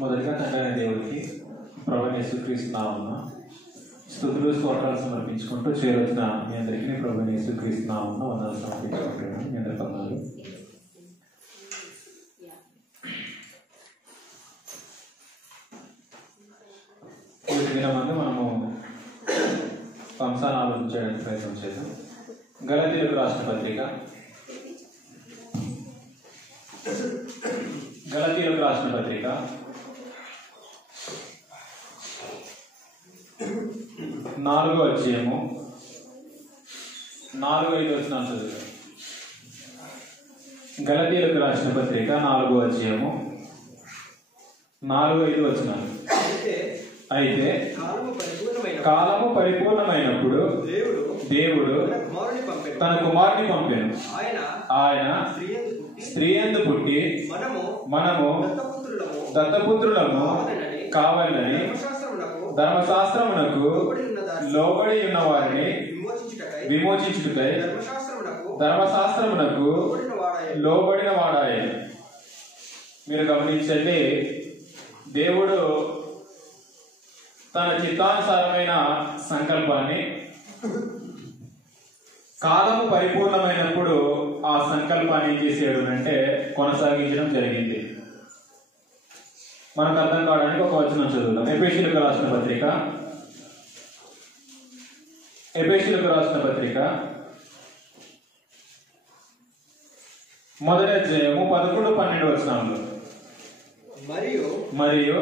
మొదటిగా తండ్రి దేవుడికి ప్రభువైన యేసుక్రీస్తు నామమున స్తుతులు స్తోత్రాలు సమర్పించుకుంటూ చేరొచ్చిన మీ అందరికీ ప్రభువైన యేసుక్రీస్తు నామమున వందనాలు సమర్పించుకుంటున్నాను. మీ అందరికీ వందనాలు. ఈ దినమందు మనము అంశాన్ని ఆలోచించడానికి ప్రయత్నం చేద్దాం. గలతీయులకు రాసిన పత్రిక గలతీయులకు రాసిన పత్రిక 4వ అధ్యాయము 4-5 వచనాలు చదువుతాం. గలతీయులకు రాసిన పత్రిక 4వ అధ్యాయము 4-5 వచనాలు. అయితే కాలము పరిపూర్ణమైనప్పుడు దేవుడు తన కుమారుని పంపెను. ఆయన స్త్రీ యందు పుట్టి మనము దత్తపుత్రులము కావాలని ధర్మశాస్త్రమునకు లోబడి ఉన్న వారిని విమోచించుటకై ధర్మశాస్త్రమునకు లోబడిన వాడాయే. మీరు గమనించండి, దేవుడు తన చిత్తానుసారమైన సంకల్పాన్ని కాలము పరిపూర్ణమైనప్పుడు ఆ సంకల్పాన్ని ఏం చేసాడు అంటే కొనసాగించడం జరిగింది. మనకు అర్థం కావడానికి ఒక వచనం చదువుదాం. ఎఫెసీయులకు రాసిన పత్రిక మొదటి అధ్యాయము 11-12 వచనాలు. మరియు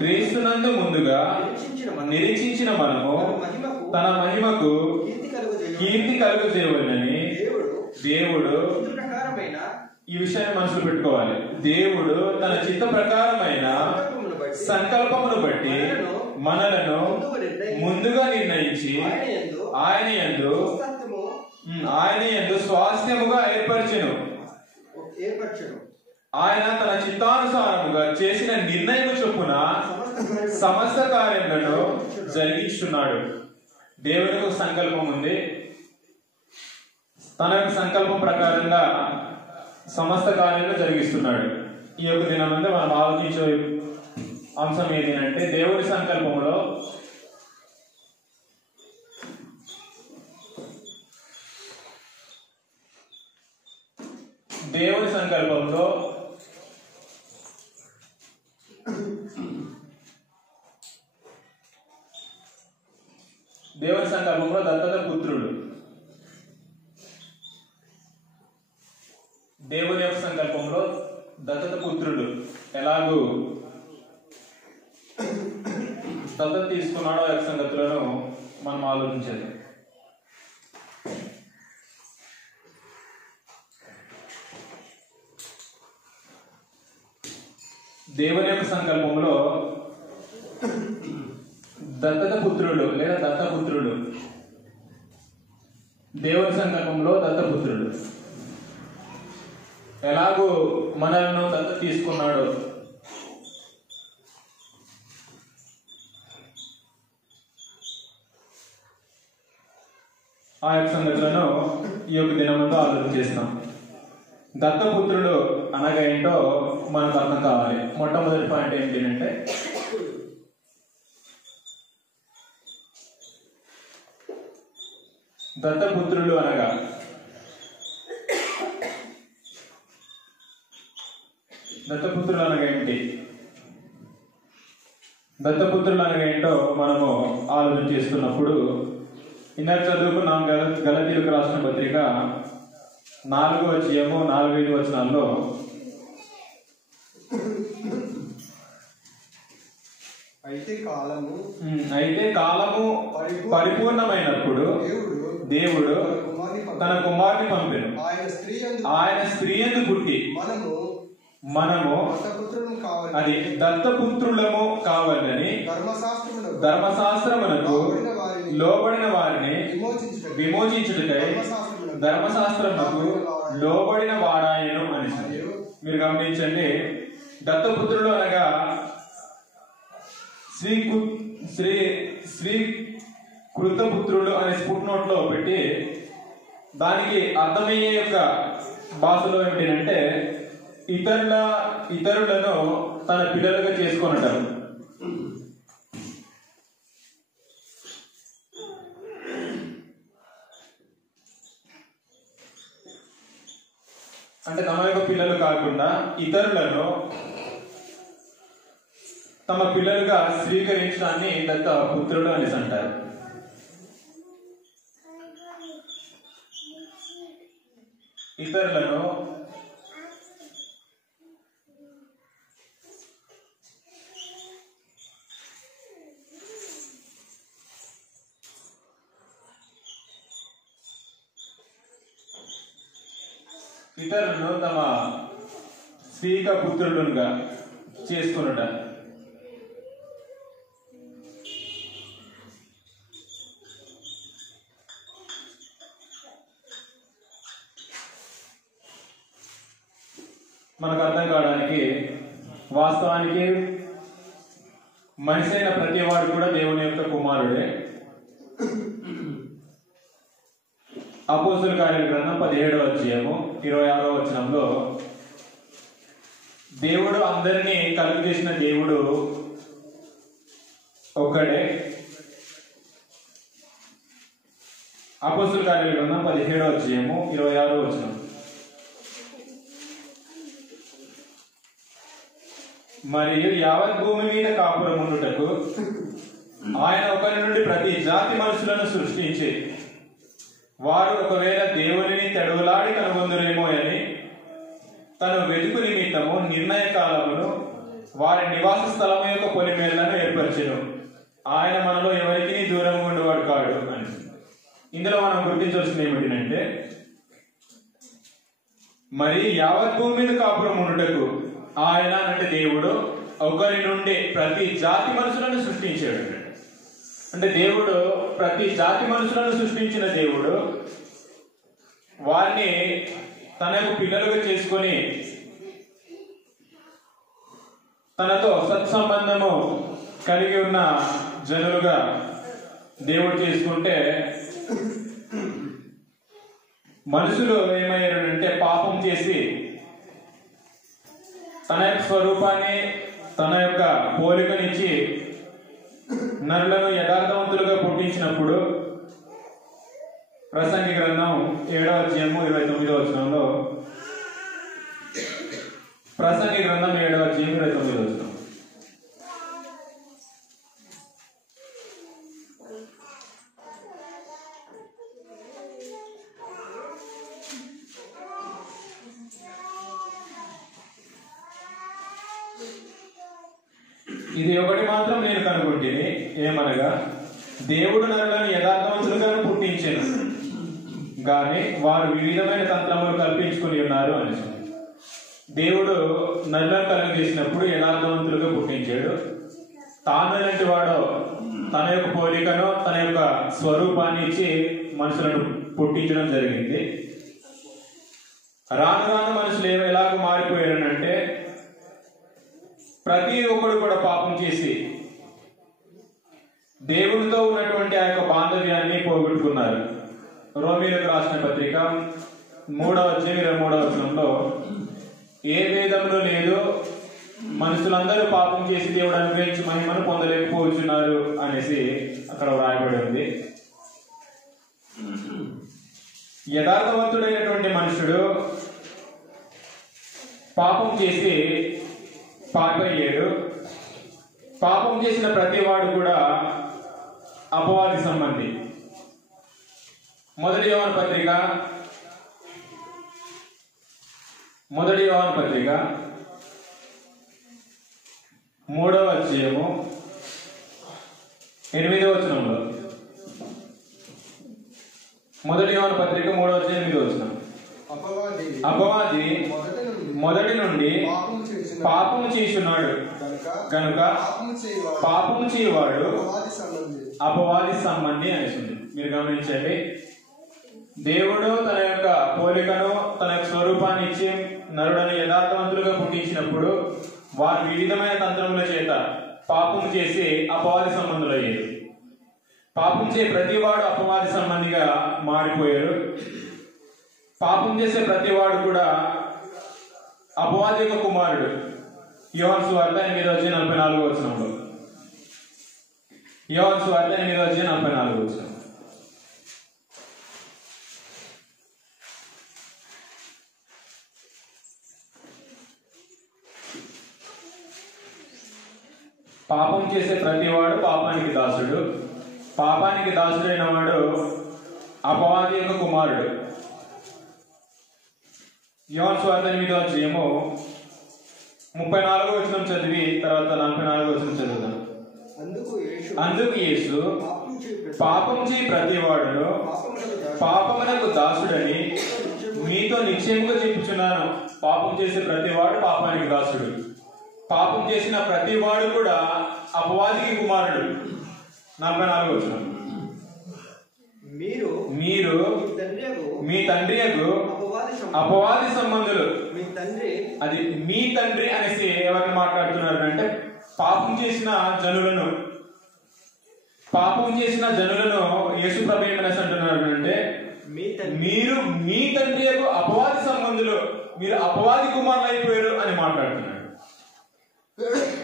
క్రీస్తునందు ముందుగా నిరీక్షించిన మనము తన మహిమకు కీర్తి కలుగజేయవలెనని దేవుడు, ఈ విషయాన్ని మనసులో పెట్టుకోవాలి, దేవుడు తన చిత్త ప్రకారమైన సంకల్పమును బట్టి మనలను ముందుగా నిర్ణయించి ఆయన యందు స్వాస్థ్యముగా ఏర్పరచెను. ఆయన తన చిత్తానుసారముగా చేసిన నిర్ణయం చొప్పున సమస్త కార్యములను జరిగిస్తున్నాడు. దేవునికి ఒక సంకల్పం ఉంది. తన యొక్క సంకల్పం ప్రకారంగా సమస్త కార్యాలను జరిగిస్తున్నాడు. ఈ యొక్క దినమందు మనం ఆలోచించే అంశం ఏంటి అంటే, దేవుని సంకల్పంలో దత్తత పుత్రుడు, దేవుని యొక్క సంకల్పంలో దత్తత పుత్రుడు ఎలాగూ దత్తత తీసుకున్నాడో యొక్క సంగతులను మనం ఆలోచించాలి. దేవుని యొక్క సంకల్పంలో దత్తత పుత్రుడు లేదా దత్తపుత్రుడు, దేవుని సంకల్పంలో దత్తపుత్రుడు ఎలాగూ మనలను దత్తత తీసుకున్నాడు, ఆ యొక్క సంగతులను ఈ యొక్క దినమందు ఆలోచన చేస్తాం. దత్తపుత్రుడు అనగా ఏంటో మనకు అర్థం కావాలి. మొట్టమొదటి పాయింట్ ఏంటి అంటే, దత్తపుత్రులు అనగా ఏంటి? దత్తపుత్రులు అనగా ఏంటో మనము ఆలోచన చేస్తున్నప్పుడు, ఇందాక చదువుకున్నాం గలతీయులకు రాసిన పత్రిక 4వ అధ్యాయము 4-5 వచనాల్లో అయితే కాలము పరిపూర్ణమైనప్పుడు దేవుడు తన కుమారుని పంపెను. ఆయన స్త్రీ యందు పుట్టి మనము అది దత్తపుత్రులము కావాలని ధర్మశాస్త్రమునకు లోబడిన వారిని విమోచించుటకై ధర్మశాస్త్రమునకు లోబడిన వాడాయను అని. మీరు గమనించండి, దత్తపుత్రులు అనగా శ్రీ కృతపుత్రుడు అనే ఫుట్ నోట్ లో పెట్టి దానికి అర్థమయ్యే యొక్క భాషలో ఏమిటంటే ఇతరులను తన పిల్లలుగా చేసుకొనటం. అంటే తమ యొక్క పిల్లలు కాకుండా ఇతరులను తమ పిల్లలుగా స్వీకరించడాన్ని దత్తపుత్రుడు అనేసి అంటారు. ఇతరులను తమ స్వీక పుత్రులుగా చేసుకునుట. మనకు అర్థం కావడానికి, వాస్తవానికి మనిషి అయిన ప్రతి వాడు కూడా దేవుని యొక్క కుమారుడే. అపోస్తుల కార్యాల గ్రంథం 17వ అధ్యాయము 26వ వచనంలో దేవుడు అందరినీ కలుగు చేసిన దేవుడు ఒక్కడే. అపోస్తుల కార్యాల గ్రంథం 17వ అధ్యాయము 26వ వచనం. మరియు యావత్ భూమి మీద కాపురముండుటకు ఆయన ఒకరి నుండి ప్రతి జాతి మనుషులను సృష్టించి, వారు ఒకవేళ దేవునిని తెడవలాడి కనుగొందురేమో అని తను వెతుకు నిమిత్తము నిర్ణయ కాలమును వారి నివాస స్థలము యొక్క పొలిమేళ్లను ఏర్పరచెను. ఆయన మనలో ఎవరికి దూరంగా ఉండేవాడు కాడు అని. ఇందులో మనం గుర్తించాల్సింది ఏమిటంటే, మరి యావత్ భూమి మీద కాపురం ఉండుటకు ఆయన అంటే దేవుడు ఒకరి నుండి ప్రతి జాతి మనుషులను సృష్టించాడు. అంటే దేవుడు ప్రతి జాతి మనుషులను సృష్టించిన దేవుడు వారిని తన యొక్క పిల్లలుగా చేసుకొని తనతో సత్సంబంధము కలిగి ఉన్న జనులుగా దేవుడు చేసుకుంటే, మనుషులు ఏమయ్యారంటే పాపం చేసి తన యొక్క స్వరూపాన్ని తన యొక్క పోలికనిచ్చి నరులను యథార్థవంతులుగా పుట్టించినప్పుడు ప్రసంగి గ్రంథం 7వ అధ్యాయము 29వ వచనంలో, ప్రసంగి గ్రంథం 7వ అధ్యాయం 29వ వచనం. ఇది ఒకటి మాత్రం నేను కనుగొంటిని, ఏమనగా దేవుడు నరులను యథార్థవంతులుగా పుట్టించెను గాని వారు వివిధమైన తంత్రములు కల్పించుకుని ఉన్నారు అని. దేవుడు నరులను కలుగ చేసినప్పుడు యథార్థవంతులుగా పుట్టించాడు. తాను ఎలాంటి వాడో తన యొక్క పోలికను తన యొక్క స్వరూపాన్ని ఇచ్చి మనుషులను పుట్టించడం జరిగింది. రాను రాను మనుషులు ఎలాగ మారిపోయారనంటే, ప్రతి ఒక్కడు కూడా పాపం చేసి దేవునితో ఉన్నటువంటి ఆ యొక్క బాంధవ్యాన్ని పోగొట్టుకున్నారు. రోమీయులకు రాసిన పత్రిక 3వ అధ్యాయం 23వ వచనంలో, ఏ భేదములు లేదు, మనుషులందరూ పాపం చేసి దేవుడు అనుగ్రహించి మహిమను పొందలేకపోతున్నారు అనేసి అక్కడ వ్రాయబడి ఉంది. యథార్థవంతుడైనటువంటి మనుషుడు పాపం చేసి పాపయ్యాడు. పాపం చేసిన ప్రతి వాడు కూడా అపవాది సంబంధి. మొదటి యోహాను పత్రిక 3వ అధ్యాయము 8వ వచనంలో, మొదటి యోహాను పత్రిక 3వ అధ్యాయం 8వ వచనం, అపవాది మొదటి నుండి పాపము చేస్తున్నాడు కనుక పాపము చేయవాడు అపవాది సంబంధి అనేసింది. మీరు గమనించండి, దేవుడు తన యొక్క పోలికను తన యొక్క స్వరూపాన్ని ఇచ్చి నరుడని యథార్థవంతులుగా పుట్టించినప్పుడు వారు వివిధమైన తంత్రముల చేత పాపం చేసి అపవాది సంబంధులు అయ్యారు. పాపం చే ప్రతివాడు అపవాది సంబంధిగా మారిపోయారు. పాపం చేసే ప్రతివాడు కూడా అపవాది యొక్క కుమారుడు. యోహాను సువార్త 8:44. యోహాను సువార్త 8:44. పాపం చేసే ప్రతివాడు పాపానికి దాసుడు, పాపానికి దాసుడైన వాడు అపవాది యొక్క కుమారుడు. యోహాను సువార్త 8:34 చదివి తర్వాత 44 చదువుదాం. అందుకు యేసు పాపం చేయి ప్రతివాడును పాపమునకు దాసుడని మీతో నిశ్చయముగా చెప్పుచున్నాను. పాపం చేసే ప్రతివాడు పాపానికి దాసుడు. పాపం చేసిన ప్రతివాడు కూడా అపవాదికి కుమారుడు. 44 మీరు మీ తండ్రి అపవాది సంబంధులు. అది మీ తండ్రి అనేసి ఎవరిని మాట్లాడుతున్నారు అంటే పాపం చేసిన జనులను యేసు ప్రభు ఏమనేసి అంటున్నారు అంటే మీరు మీ తండ్రి అపవాది సంబంధులు, మీరు అపవాది కుమారులు అయిపోయారు అని మాట్లాడుతున్నాడు.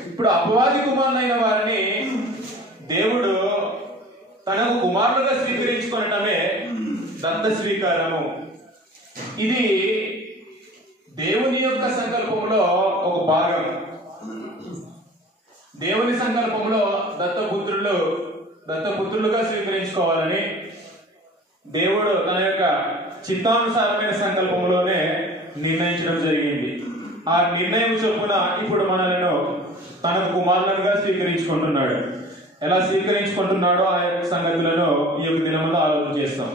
ఇప్పుడు అపవాది కుమారులైన వారిని దేవుడు తనకు కుమారులుగా స్వీకరించుకొనటమే దత్త స్వీకారము. ఇది దేవుని యొక్క సంకల్పంలో ఒక భాగం. దేవుని సంకల్పంలో దత్తపుత్రులుగా స్వీకరించుకోవాలని దేవుడు తన యొక్క చిత్తానుసారమైన సంకల్పంలోనే నిర్ణయించడం జరిగింది. ఆ నిర్ణయం చొప్పున ఇప్పుడు మనలను తనకు కుమారులుగా స్వీకరించుకుంటున్నాడు. ఎలా స్వీకరించుకుంటున్నాడో ఆ యొక్క సంగతులను ఈ యొక్క దినంలో ఆలోచన చేస్తాం.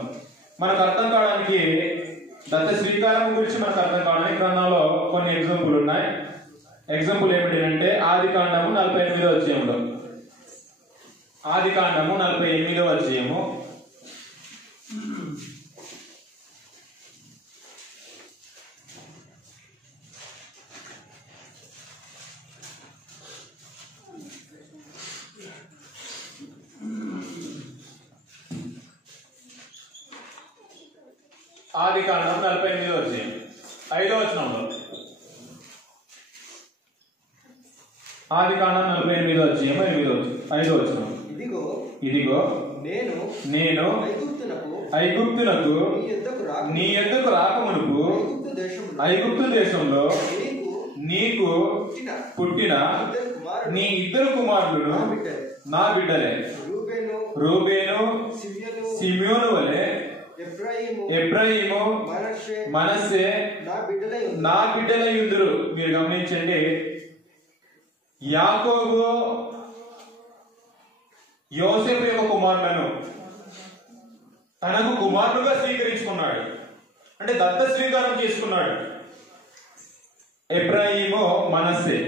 మనకు అర్థం కావడానికి దత్త స్వీకారం గురించి మనకు అర్థం కావడానికి గ్రంథంలో కొన్ని ఎగ్జాంపుల్ ఉన్నాయి. ఎగ్జాంపుల్ ఏమిటి అంటే ఆదికాండము 48వ అధ్యాయంలో, ఆదికాండము 48వ అధ్యాయము ఆదికాండం 48వ అధ్యాయం 5వ వచనంలో, ఆదికాండం 48వ అధ్యాయం 5వ వచనం. ఇదిగో నేను ఐగుప్తునకు నీ యొద్దకు రాకమునుపు ఐగుప్తు దేశంలో నీకు పుట్టిన నీ ఇద్దరు కుమారులను నా బిడ్డలే, రూబేను సిమియోను వలె ఎఫ్రాయిము మనస్సే నా బిడ్డలయుందురు. మీరు గమనించండి, యాకోబు యోసేపు యొక్క కుమారులను తనకు కుమారులుగా స్వీకరించుకున్నాడు, అంటే దత్త స్వీకారం చేసుకున్నాడు. ఎఫ్రాయిము మనస్సే.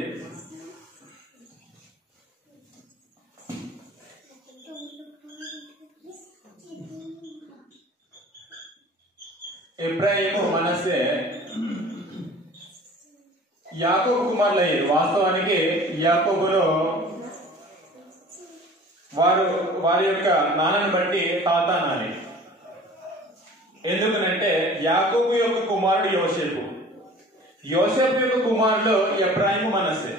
ఎఫ్రాయిము మనస్సే యాకోబు కుమారులు అయ్యారు. వాస్తవానికి యాకోబులో వారి యొక్క నాన్నని బట్టి తాత నాని. ఎందుకనంటే యాకోబు యొక్క కుమారుడు యోసేపు యొక్క కుమారుడు ఎఫ్రాయిము మనస్సే.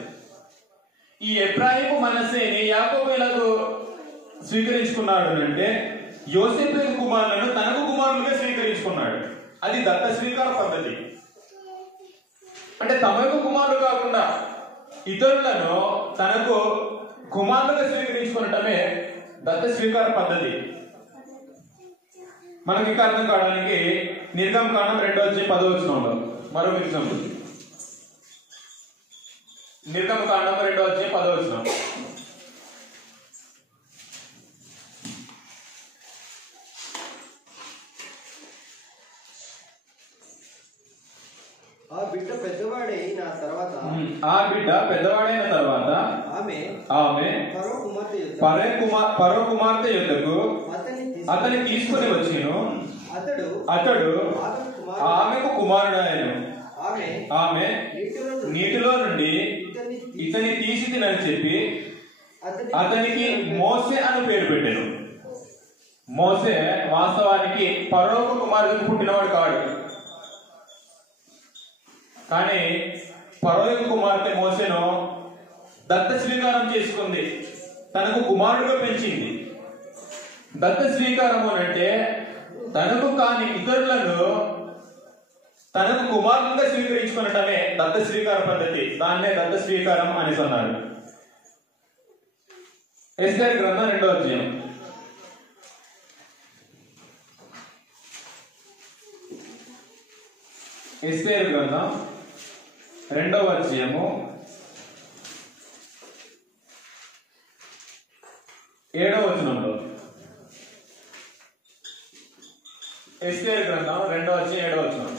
ఈ ఎఫ్రాయిము మనస్సేని యాకోబు ఎలాగో స్వీకరించుకున్నాడు అంటే యోసేపు యొక్క కుమారులను తనకు కుమారులుగా స్వీకరించుకున్నాడు. అది దత్త స్వీకార పద్ధతి. అంటే తమకు కుమారులు కాకుండా ఇతరులను తనకు కుమారులుగా స్వీకరించుకునటమే దత్త స్వీకార పద్ధతి. మనకి ఇంకా అర్థం కావడానికి నిర్గమకాండం 2:10 మరొక ఎగ్జాంపుల్. నిర్గమకాండం 2:10. ఆ బిడ్డ పెద్దవాడైన తర్వాత ఆమె ఫరో కుమార్తె యొద్దకు అతన్ని తీసుకుని వచ్చెను. అతడు ఆమెకు కుమారుడాయెను. ఆమె నీటిలో నుండి ఇతన్ని తీసి తినని చెప్పి అతనికి మోసే అని పేరు పెట్టాను. మోసే వాస్తవానికి ఫరో కుమారుడికి పుట్టినవాడు కాడు, కానీ ఫరో యొక్క కుమార్తె మోసెను దత్త స్వీకారం చేసుకుంది, తనకు కుమారుడుగా పెంచింది. దత్త స్వీకారము అంటే తనకు కాని ఇతరులను తనకు కుమారులుగా స్వీకరించుకునటమే దత్త స్వీకార పద్ధతి. దాన్నే దత్త స్వీకారం అనేసి అన్నారు. ఎస్తేరు గ్రంథం 2వ అధ్యాయం. ఎస్తేరు గ్రంథం 2వ అధ్యాయము 7వ వచనంలో. ఎస్తేరు గ్రంథం 2వ అధ్యాయం 7వ వచనం.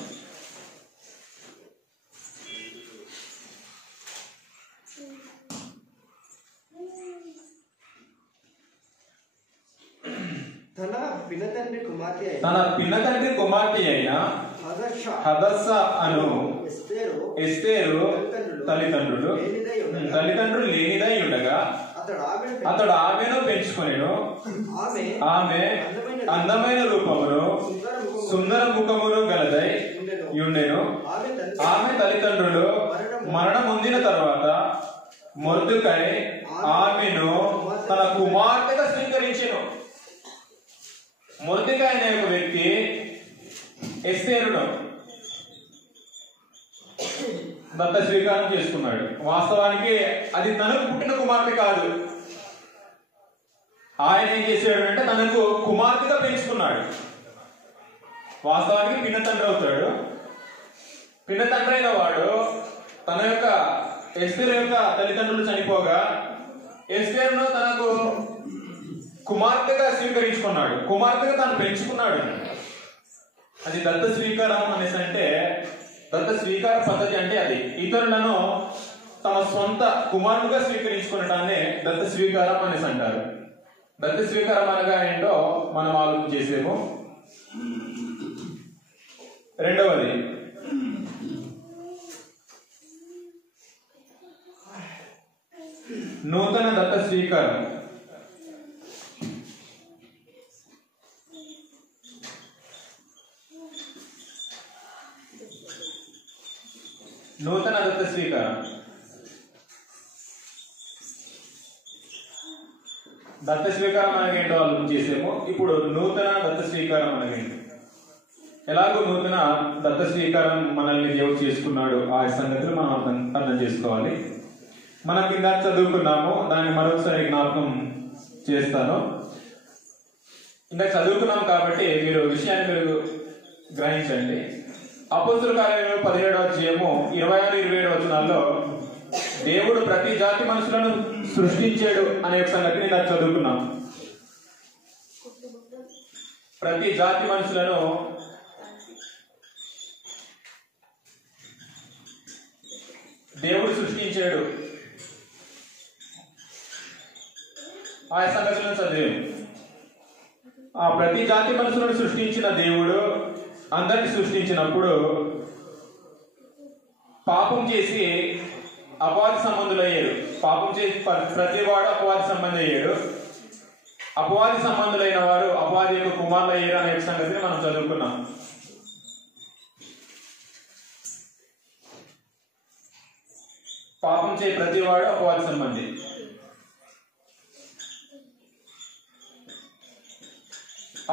తన పినతండ్రి కుమార్తె అయిన హదస్స అను ఎస్తేరు తల్లిదండ్రులు లేనిదై ఉండగా అతడు ఆమెను పెంచుకొనెను. ఆమె అందమైన రూపమును సుందర ముఖమును గలదై ఉండెను. ఆమె తల్లిదండ్రులు మరణం పొందిన తర్వాత మొర్దెకై ఆమెను తన కుమార్తెగా స్వీకరించెను. మొర్దెకై అనే ఒక వ్యక్తి ఎస్తేరును దత్త స్వీకారం చేసుకున్నాడు. వాస్తవానికి అది తనకు పుట్టిన కుమార్తె కాదు. ఆయన ఏం చేశాడు అంటే తనకు కుమార్తెగా పెంచుకున్నాడు. వాస్తవానికి పిన్న తండ్రి అవుతాడు. పిన్న తండ్రి అయిన వాడు తన యొక్క ఎస్తేరు యొక్క తల్లిదండ్రులు చనిపోగా ఎస్తేరును తనకు కుమార్తెగా స్వీకరించుకున్నాడు. కుమార్తెగా తను పెంచుకున్నాడు. అది దత్త స్వీకారం అనేసి అంటే, దత్త స్వీకార పద్ధతి అంటే అది ఇతరులను తమ సొంత కుమారుడుగా స్వీకరించుకునటాన్ని దత్త స్వీకారం అనేసి అంటారు. దత్త స్వీకారం అనగా ఏంటో మనం ఆలోచన చేసేము. రెండవది నూతన దత్త స్వీకారం. నూతన దత్త స్వీకారం. దత్త స్వీకారం అనగేంటో ఆలోచన చేసేమో. ఇప్పుడు నూతన దత్త స్వీకారం అనగేంటి, ఎలాగో నూతన దత్త స్వీకారం మనల్ని దేవుడు చేసుకున్నాడు, ఆ సంగతులు మనం అర్థం చేసుకోవాలి. మనం కింద చదువుకున్నాము, దాన్ని మరొకసారి జ్ఞాపకం చేస్తాను. ఇందాక చదువుకున్నాం కాబట్టి మీరు విషయాన్ని మీరు గ్రహించండి. అపోస్తుల కార్యాలు 17వ అధ్యాయము 26-27 వచనాల్లో దేవుడు ప్రతి జాతి మనుషులను సృష్టించాడు అనే సంగతిని నాకు చదువుకున్నాం. ప్రతి జాతి మనుషులను దేవుడు సృష్టించాడు. ఆ సంగతులను చదివాము. ఆ ప్రతి జాతి మనుషులను సృష్టించిన దేవుడు అందరిని సృష్టించినప్పుడు పాపం చేసి అపవాది సంబంధులయ్యారు. పాపం చేసి ప్రతివాడు అపవాది సంబంధి అయ్యాడు. అపవాది సంబంధులైన వారు అపవాది యొక్క కుమారులు అయ్యారు అనే సంగతిని మనం చదువుకున్నాం. పాపం చేయ ప్రతివాడు అపవాది సంబంధి.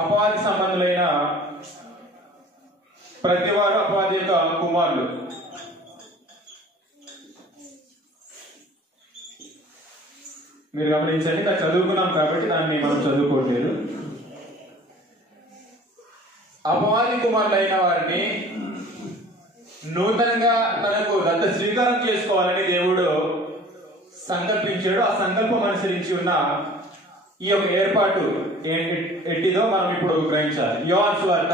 అపవాది సంబంధులైన ప్రతివారు అపవాది యొక్క కుమారులు. మీరు గమనించండి, దాన్ని చదువుకున్నాం కాబట్టి దాన్ని మనం చదువుకోవట్లేదు. అపవాది కుమారులు అయిన వారిని నూతనంగా తనకు దత్త స్వీకారం చేసుకోవాలని దేవుడు సంకల్పించాడు. ఆ సంకల్పం అనుసరించి ఉన్న ఈ యొక్క ఏర్పాటు ఎట్టిదో మనం ఇప్పుడు గ్రహించాలి. యోహాను సువార్త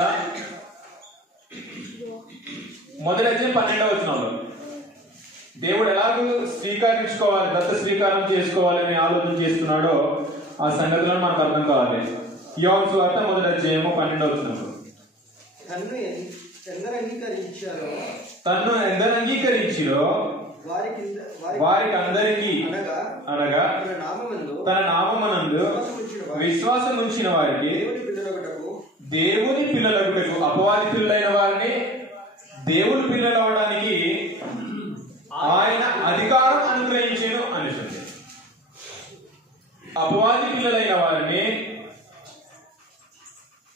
1వ అధ్యాయం 12వ వచనంలో దేవుడు ఎలాగూ స్వీకరించుకోవాలి, దత్త స్వీకారం చేసుకోవాలని ఆలోచన చేస్తున్నాడో ఆ సంగతులను మనకు అర్థం కావాలి. యోహాను సువార్త 1వ అధ్యాయము 12వ వచనంలో తన్ను ఎందరు అంగీకరించిరో వారికి అందరికీ అనగా తన నామమునందు విశ్వాసం ఉంచిన వారికి దేవుని పిల్లలకు, అపవాది పిల్లలైన వారిని దేవుని పిల్లలు అవడానికి అపవాది పిల్లలైన వారిని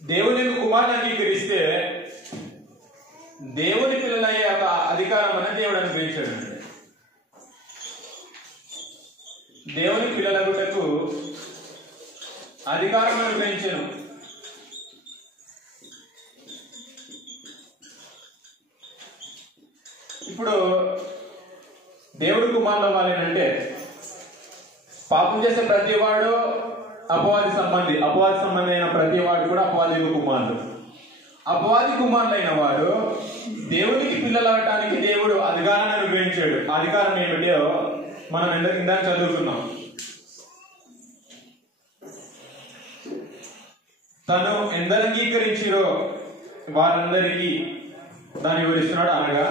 దేవుని యొక్క కుమారుని అంగీకరిస్తే దేవుని పిల్లలయ్యే ఒక అధికారం అనేది దేవుడు అనుగ్రహించాడు. దేవుని పిల్లలగుటకు అధికారం అనుగ్రహించాను. ఇప్పుడు దేవుడి కుమారులు అవ్వాలంటే పాపం చేసే ప్రతి వాడు అపవాది సంబంధి అయిన ప్రతి వాడు కూడా అపవాది కుమారుడు. అపవాది కుమారులైన వారు దేవునికి పిల్లలవటానికి దేవుడు అధికారాన్ని అనుగ్రహించాడు. అధికారం ఏమిటో మనం ఇందాక చదువుకున్నాం. తను ఎందరు అంగీకరించిరో వారందరికీ దాన్ని వివరిస్తున్నాడు. అనగా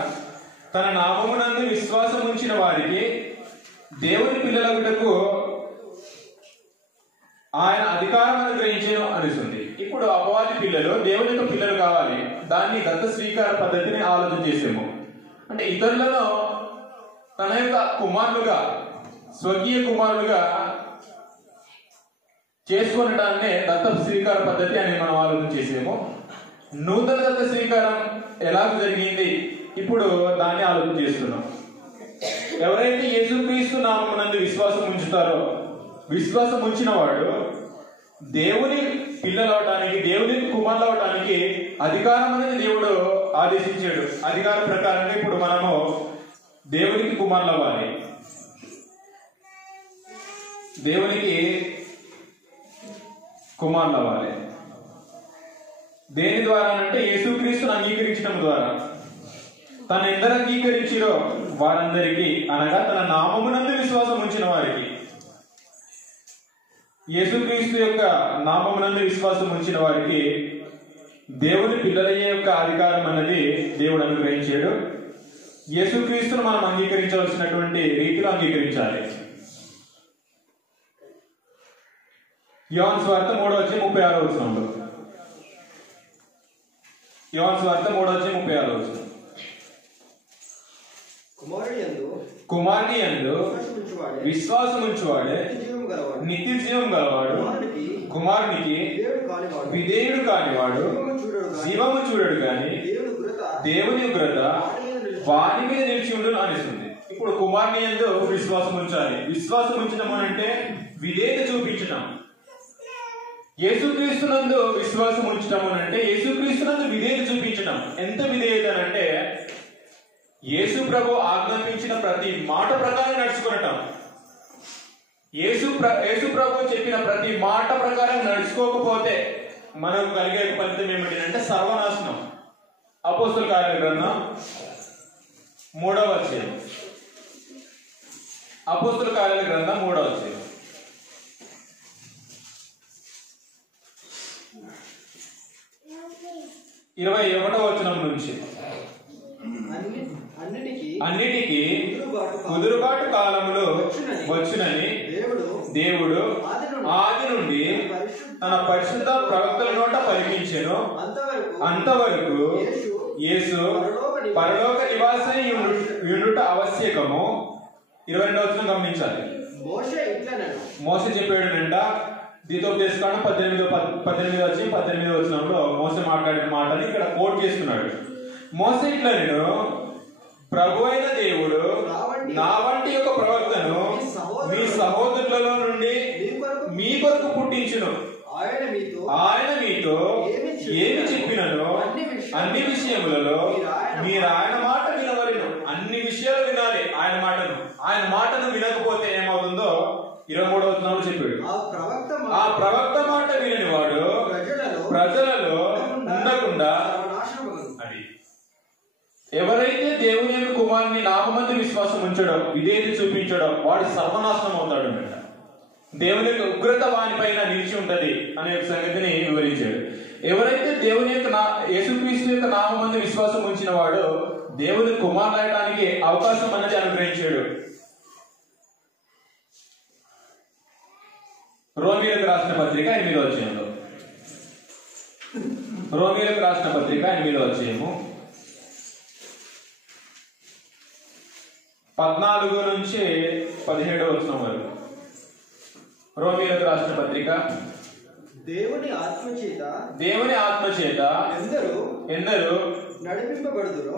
తన నామమునందు విశ్వాసం ఉంచిన వారికి దేవుని పిల్లలగుటకు ఆయన అధికారం అనుగ్రహించేను అనిస్తుంది. ఇప్పుడు అపవాది పిల్లలు దేవుని యొక్క పిల్లలు కావాలి. దాన్ని దత్త స్వీకార పద్ధతిని ఆలోచన చేసాము. అంటే ఇతరులను తన యొక్క కుమారులుగా, స్వర్గీయ కుమారులుగా చేసుకునడాన్నే దత్త స్వీకార పద్ధతి అని మనం ఆలోచన చేసాము. నూతన దత్త స్వీకారం ఎలా జరిగింది, ఇప్పుడు దాన్ని ఆలోచన చేస్తున్నాం. ఎవరైతే యేసుక్రీస్తు నామమునందు విశ్వాసం ఉంచుతారో, విశ్వాసం ఉంచిన వాడు దేవుని పిల్లలు అవటానికి, దేవుని కుమారులు అవటానికి అధికారం అనేది దేవుడు ఆదేశించాడు. అధికారం ప్రకారంగా ఇప్పుడు మనము దేవునికి కుమారులు అవ్వాలి. దేవునికి కుమారులు అవ్వాలి. దేని ద్వారా అంటే యేసుక్రీస్తును అంగీకరించడం ద్వారా. తను ఎందరు అంగీకరించిరో వారందరికీ, అనగా తన నామమునందు విశ్వాసం ఉంచిన వారికి, యేసుక్రీస్తు యొక్క నామమునందు విశ్వాసం ఉంచిన వారికి దేవుని పిల్లలయ్యే యొక్క అధికారం అన్నది దేవుడు అనుగ్రహించాడు. యేసుక్రీస్తును మనం అంగీకరించవలసినటువంటి రీతిలో అంగీకరించాలి. యోహాను సువార్త 3:36 యోహాను సువార్త 3:36 కుమారుని యందు విశ్వాసం ఉంచువాడే నిత్య జీవం గలవాడు, కుమారునికి విధేయుడు కానివాడు జీవము చూడడు గాని దేవుని ఉగ్రత వారి మీద నిలిచి ఉండును అనిస్తుంది. ఇప్పుడు కుమారుని యందు విశ్వాసం ఉంచాలి. విశ్వాసం ఉంచడం అంటే విధేయత చూపించడం. యేసుక్రీస్తునందు విశ్వాసం ఉంచడం అంటే యేసుక్రీస్తునందు విధేయత చూపించడం. ఎంత విధేయత అంటే యేసు ప్రభు ఆజ్ఞాపించిన ప్రతి మాట ప్రకారం నడుచుకునటం. యేసు ప్రభు చెప్పిన ప్రతి మాట ప్రకారం నడుచుకోకపోతే మనకు కలిగే ఫలితం ఏమిటంటే సర్వనాశనం. అపోస్తలుల కార్యాల గ్రంథం 3వ అధ్యాయం. అపోస్తలుల కార్యాల గ్రంథం 3వ అధ్యాయం 21వ వచనం నుంచి. అన్నిటికీ కుదురుబాటు కాలములో వచ్చునని దేవుడు ఆది నుండి తన పరిశుద్ధ ప్రవక్తల నోట పలికించెను. అంతవరకు యేసు పరలోక నివాసి యుండుట ఆవశ్యకము. 22వ వచనం గమనించాలి. మోసే చెప్పాడునంట. ద్వితోపదేశకాండం 18 వచనంలో మోసే మాట్లాడిన మాటని ఇక్కడ కోట్ చేస్తున్నాడు. మోసే ఇట్లా, నేను ప్రభు అయిన దేవుడు నా వంటి ఒక ప్రవక్తను మీ సహోదరులలో నుండి మీ కొరకు పుట్టించును. ఆయన మీతో ఏమి చెప్పినను అన్ని విషయములలో మీరు ఆయన మాట వినవలెను. అన్ని విషయాలు వినాలి ఆయన మాటను. ఆయన మాటను వినకపోతే ఏమవుతుందో 23వ వచనంలో చెప్పాడు. ఆ ప్రవక్త మాట వినని వాడు ప్రజలలో ఉండకుండా అది. ఎవరైతే దేవుని యొక్క కుమారుని నామమందు విశ్వాసం ఉంచడం, విధేయత చూపించడం, వాడు సర్వనాశనం అవుతాడు అన్నమాట. దేవుని యొక్క ఉగ్రత వాని పైన నిలిచి ఉంటది అనే సంగతిని వివరించాడు. ఎవరైతే దేవుని యొక్క యేసుక్రీస్తు యొక్క నామమందు విశ్వాసం ఉంచిన వాడు దేవుని కుమారులు అయ్యడానికి అవకాశం అనేది అనుగ్రహించాడు. రోమీయులకు రాసిన పత్రిక 8వ అధ్యాయంలో, రోమీయులకు రాసిన పత్రిక 8వ అధ్యాయము 14 నుంచి 17వ వచనం వరకు. రోమీయులకు రాసిన పత్రిక. దేవుని ఆత్మచేత ఎందరూ నడిపింపబడుదురో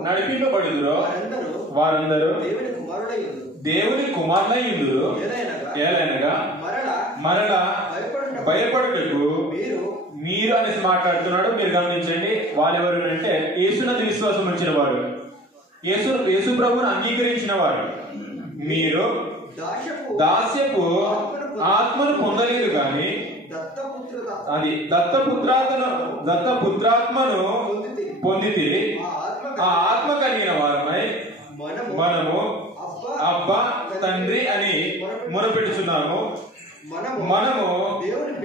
వారందరూ దేవుని కుమారులయ్యుందురు. ఏలైనగా మరలా భయపడుటకు మీరు అనేసి మాట్లాడుతున్నాడు. మీరు గమనించండి, వాళ్ళెవరు అంటే యేసునందు విశ్వాసం ఉంచిన వారు, యేసు ప్రభువును అంగీకరించిన వారు. మీరు దాస్యపు ఆత్మను పొందలేదు కానీ అది దత్తపుత్రాత్మను పొందితే ఆ ఆత్మ కలిగిన వారమై మనము అబ్బా తండ్రి అని మొరపెడుచున్నాము. మనము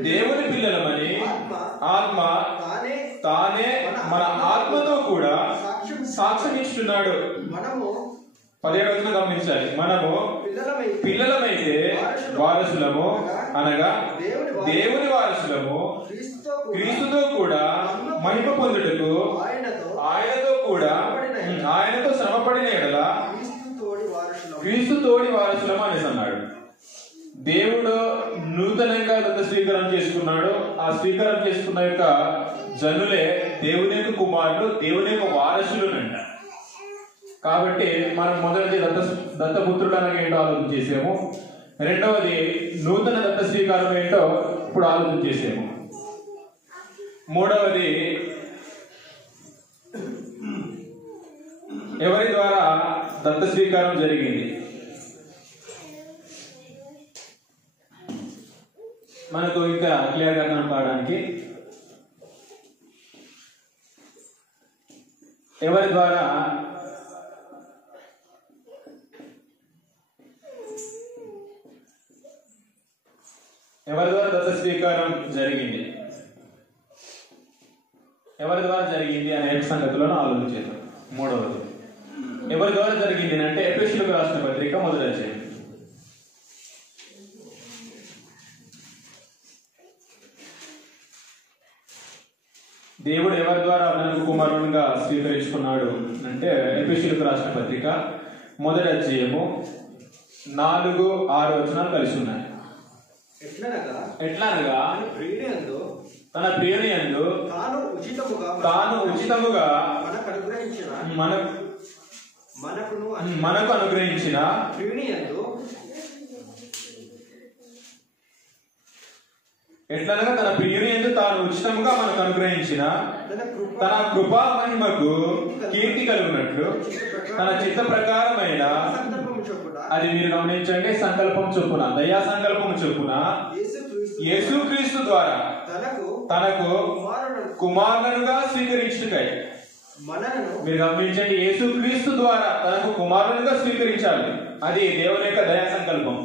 దేవుని పిల్లలమని ఆత్మ తానే మన ఆత్మతో కూడా సాక్ష్యం ఇస్తున్నాడు. 17వ వచనం గమనించాలి. మనము పిల్లలమైతే వారసులము, అనగా దేవుని వారసులము, క్రీస్తుతో కూడా మహిమ పొందుటకు ఆయనతో శ్రమపడిన ఎడల క్రీస్తు తోడి వారసులము అనేసి అన్నాడు. దేవుడు నూతనంగా దత్త స్వీకారం చేసుకున్నాడు. ఆ స్వీకారం చేసుకున్న యొక్క జనులే దేవుని యొక్క కుమారులు, దేవుని యొక్క వారసులునంట. కాబట్టి మనం మొదటిది దత్తపుత్రుడు అనగా ఏంటో ఆలోచన చేసాము. రెండవది నూతన దత్త స్వీకారం ఏంటో ఇప్పుడు ఆలోచన చేసాము. మూడవది ఎవరి ద్వారా దత్త స్వీకారం జరిగింది. మనకు ఇంకా క్లియర్గా కావడానికి ఎవరి ద్వారా దత్త స్వీకారం జరిగింది, ఎవరి ద్వారా జరిగింది అనే సంగతులను ఆలోచించారు. మూడవది ఎవరి ద్వారా జరిగింది అంటే ఎఫెసీయులకు రాసిన పత్రిక 1వ అధ్యాయం. దేవుడు ఎవరి ద్వారా మనకు కుమారునిగా స్వీకరించుకున్నాడు అంటే ఎఫెసీయులకు రాసిన పత్రిక 1వ అధ్యాయము 4-6 వచనాలు కలిసి ఉన్నాయి. ఎట్లనగా తన ప్రియుని యందు తాను ఉచితముగా మనకు అనుగ్రహించిన ఎట్లనగా తన ప్రియుని యందు తాను ఉచితముగా మనకు అనుగ్రహించిన తన కృపా మహిమకు కీర్తి కలుగునట్లు తన చిత్త ప్రకారమైన, అది మీరు గమనించండి, సంకల్పం చొప్పున, దయా సంకల్పం చొప్పున యేసుక్రీస్తు ద్వారా తనకు కుమారులుగా స్వీకరించుటకై, మీరు గమనించండి, యేసుక్రీస్తు ద్వారా తనకు కుమారులుగా స్వీకరించాలి. అది దేవుని యొక్క దయా సంకల్పం.